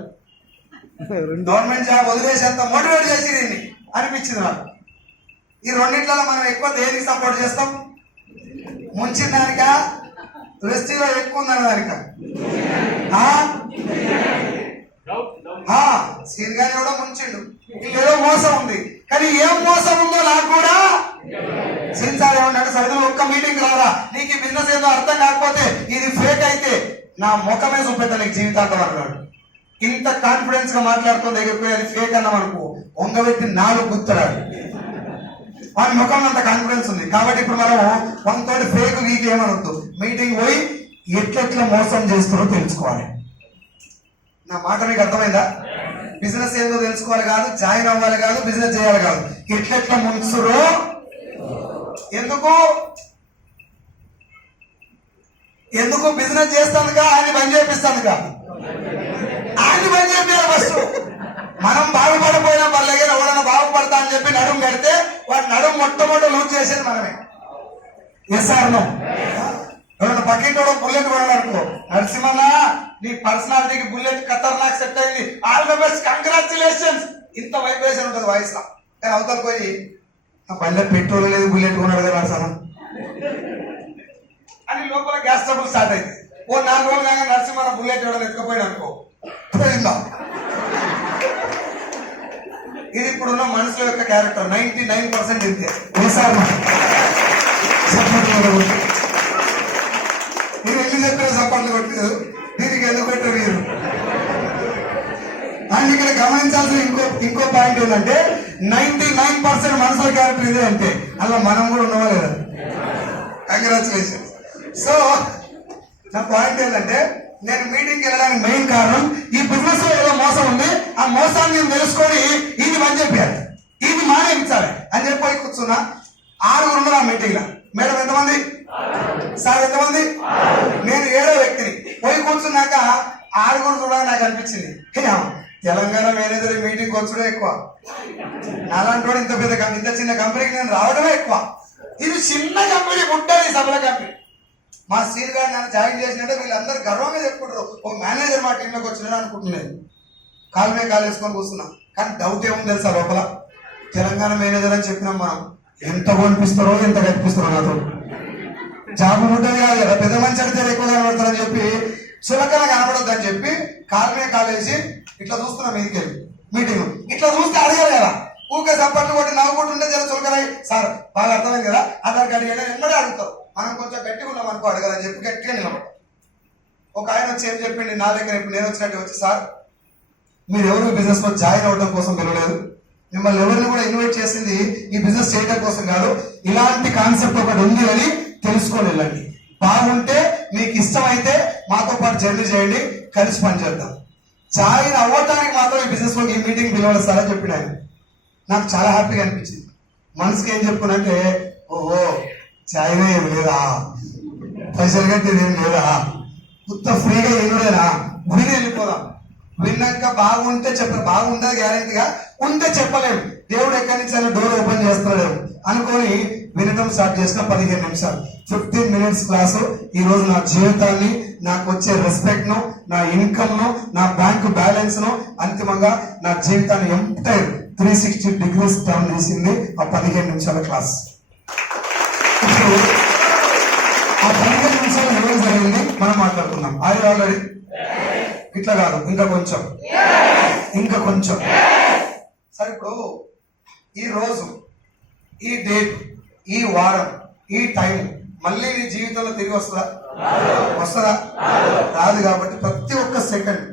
గవర్నమెంట్ జాబ్ వదిలేసేంత మోటివేట్ చేసి దీన్ని అనిపించింది నాకు. ఈ రెండింటిలో మనం ఎక్కువ దేనికి సపోర్ట్ చేస్తాం? ముంచిన దానిక, వెస్టీలో ఎక్కువ ఉందన్న దానిక? సీన్ గాని కూడా ముంచిండు. ఏదో మోసం ఉంది, కానీ ఏం మోసం ఉందో నాకు కూడా సీన్ సార్ ఏమన్నాడు, సరే ఒక్క మీటింగ్ రారా, నీకు ఈ బిజినెస్ ఏదో అర్థం కాకపోతే, ఇది ఫేక్ అయితే నా ముఖమే చూపెడతా నీకు జీవితాంతం అన్నాడు. ఇంత కాన్ఫిడెన్స్ గా మాట్లాడుతున్న దగ్గర పోయి అది ఫేక్ అన్నాం అనుకో, వంగబెట్టి 4 గుర్తురాడు. వాడి ముఖంలో అంత కాన్ఫిడెన్స్ ఉంది. కాబట్టి ఇప్పుడు మనం మనతోటి ఫేక్ వీక్ ఏమనొద్దు. మీటింగ్ పోయి ఎట్లెట్లా మోసం చేస్తారో తెలుసుకోవాలి. నా మాట మీకు అర్థమైందా? బిజినెస్ ఏదో తెలుసుకోవాలి కాదు, జాయిన్ అవ్వాలి కాదు, బిజినెస్ చేయాలి కాదు, ఎట్లెట్లా ముంచురో. ఎందుకు బిజినెస్ చేస్తానుగా ఆయన బంద్ చేపిస్తానుగా, ఆయన బంద్ చేయాలి ఫస్ట్. మనం బాగుపడపోయినా పర్లేగా, ఎవరైనా బాగుపడతా అని చెప్పి నడుము కడితే వాడు నడుము మొట్టమొదటి లూజ్ చేసేది మనమే. Yes or no? ఎవరైనా పక్కింటి బుల్లెట్ కొనాలనుకో, నరసింహన్న నీ పర్సనాలిటీకి బుల్లెట్ ఖతర్నాక్ సెట్ అయింది, ఆల్ ద బెస్ట్, కంగ్రాచులేషన్స్, ఇంత వైబ్రేషన్ ఉంటుంది వాయిస్ లో. కానీ అవతల పోయి నా బండి పెట్రోల్ లేదు, బుల్లెట్ కొన్నాడు కదా నరసన అని లోపల గ్యాస్ ట్రబుల్ స్టార్ట్ అయింది. ఓ 4 రోజులు కాగా నరసింహన్న బుల్లెట్ ఎవరైనా ఎత్తుకపోయాడు అనుకో, పోయిందా? ఇది ఇప్పుడున్న మనుషుల యొక్క క్యారెక్టర్. 99% ఇంతే. మీరు ఎన్ని చెప్పిన సపోర్ట్లు కొట్టలేదు, దీనికి ఎందుకు పెట్టారు మీరు? అండ్ ఇక్కడ గమనించాల్సిన ఇంకో పాయింట్ ఏంటంటే 99% మనుషుల క్యారెక్టర్ ఇదే అంతే. అలా మనం కూడా ఉన్నవా లేదా? కంగ్రాచులేషన్. సో నా పాయింట్ ఏంటంటే, నేను మీటింగ్కి వెళ్ళడానికి మెయిన్ కారణం ఈ బిజినెస్ లో ఏదో మోసం ఉంది, ఆ మోసాన్ని నేను తెలుసుకొని ఇది అని చెప్పారు, ఇది మానేయించాలి అని చెప్పి కూర్చున్నా. 6 ఉన్నారు ఆ మీటింగ్ లో. మేడం ఎంతమంది? సార్ ఎంతమంది? నేను 7వ వ్యక్తిని. పోయి కూర్చున్నాక 6 చూడాలని నాకు అనిపించింది, తెలంగాణ మేనేజర్ మీటింగ్ వచ్చుడే ఎక్కువ, నాలాంటి వాడు ఇంత చిన్న కంపెనీకి నేను రావడమే ఎక్కువ. ఇది చిన్న కంపెనీ, పుట్టాలి సభల కంపెనీ. మా సీన్ గారు నన్ను జాయిన్ చేసినట్టే వీళ్ళందరూ గర్వంగా చెప్పుకుంటారు, ఓ మేనేజర్ మా టీంలోకి వచ్చినాడు అనుకుంటున్నాను. కాలు మీద కాలు వేసుకొని కూర్చున్నా. కానీ డౌట్ ఏముంది తెలుసా లోపల, తెలంగాణ మేనేజర్ అని చెప్పినాం మనం, ఎంత కొనిపిస్తారో ఎంత కనిపిస్తారో నాతో జాబ్ ఉంటుంది కాదు కదా, పెద్ద మంచి అడితే ఎక్కువ కనబడతారని చెప్పి చులకన కనబడద్దు అని చెప్పి కాలమే కాలేసి ఇట్లా చూస్తున్నాం మీదికెళ్ళి మీటింగ్, ఇట్లా చూస్తే అడగాలి కదా, ఊకే సప్పట్లు కొట్టి నవ్వుకుంటుంటే జర చులకనై సార్ బాగా అర్థమైంది కదా ఆధార్ కార్డు ఇవ్వండి వెంబడే అడుగుతారు, మనం కొంచెం గట్టిగా ఉన్నాం అనుకో అడగాలని చెప్పి గట్టిగా నిలబడతాం. ఒక ఆయన వచ్చి ఏం చెప్పింది నా దగ్గర, ఇప్పుడు నేను వచ్చినట్టు వచ్చి సార్ మీరు ఎవరు బిజినెస్ లో జాయిన్ అవడం కోసం పిలవలేదు, మిమ్మల్ని ఎవరిని కూడా ఇన్వైట్ చేసింది ఈ బిజినెస్ చేయడం కోసం కాదు, ఇలాంటి కాన్సెప్ట్ ఒకటి ఉంది అని తెలుసుకొని వెళ్ళండి, బాగుంటే మీకు ఇష్టమైతే మాతో పాటు జర్నీ చేయండి, కలిసి పనిచేద్దాం, జాయిన్ అవ్వటానికి మాత్రం ఈ బిజినెస్ లో ఈ మీటింగ్ పిలవాలి సార్ అని చెప్పిన ఆయన. నాకు చాలా హ్యాపీగా అనిపించింది. మనసుకి ఏం చెప్పుకున్నంటే ఓహో జాయిన్ ఏమి లేదా, పైసలు కట్టేది ఏం లేదా, కొత్త ఫ్రీగా ఏనుడేనా, విని వెళ్ళిపోదాం, విన్నాక బాగుంటే బాగుంటుంది గ్యారెంటీగా, ఉంటే చెప్పలేము, దేవుడు ఎక్కడి నుంచి అయినా డోర్ ఓపెన్ చేస్తున్నాడేమో అనుకొని వినడం స్టార్ట్ చేసిన 15 నిమిషాలు 15 మినిట్స్ క్లాసు ఈ రోజు నా జీవితాన్ని, నాకు వచ్చే రెస్పెక్ట్ ను, నా ఇన్కమ్ ను, నా బ్యాంకు బ్యాలెన్స్ ను, అంతిమంగా నా జీవితాన్ని ఎంటైర్ 360 degrees టర్న్ చేసింది ఆ 15 నిమిషాల క్లాస్. ఇప్పుడు ఆ 15 నిమిషాలు ఎవరు జరిగింది మనం మాట్లాడుకున్నాం. ఆల్రెడీ ఇట్లా కాదు, ఇంకా కొంచెం సరే. ఇప్పుడు ఈ రోజు, ఈ డేట్, ఈ వారం, ఈ టైం మళ్ళీ నీ జీవితంలో తిరిగి వస్తుందా? రాదు. కాబట్టి ప్రతి ఒక్క సెకండ్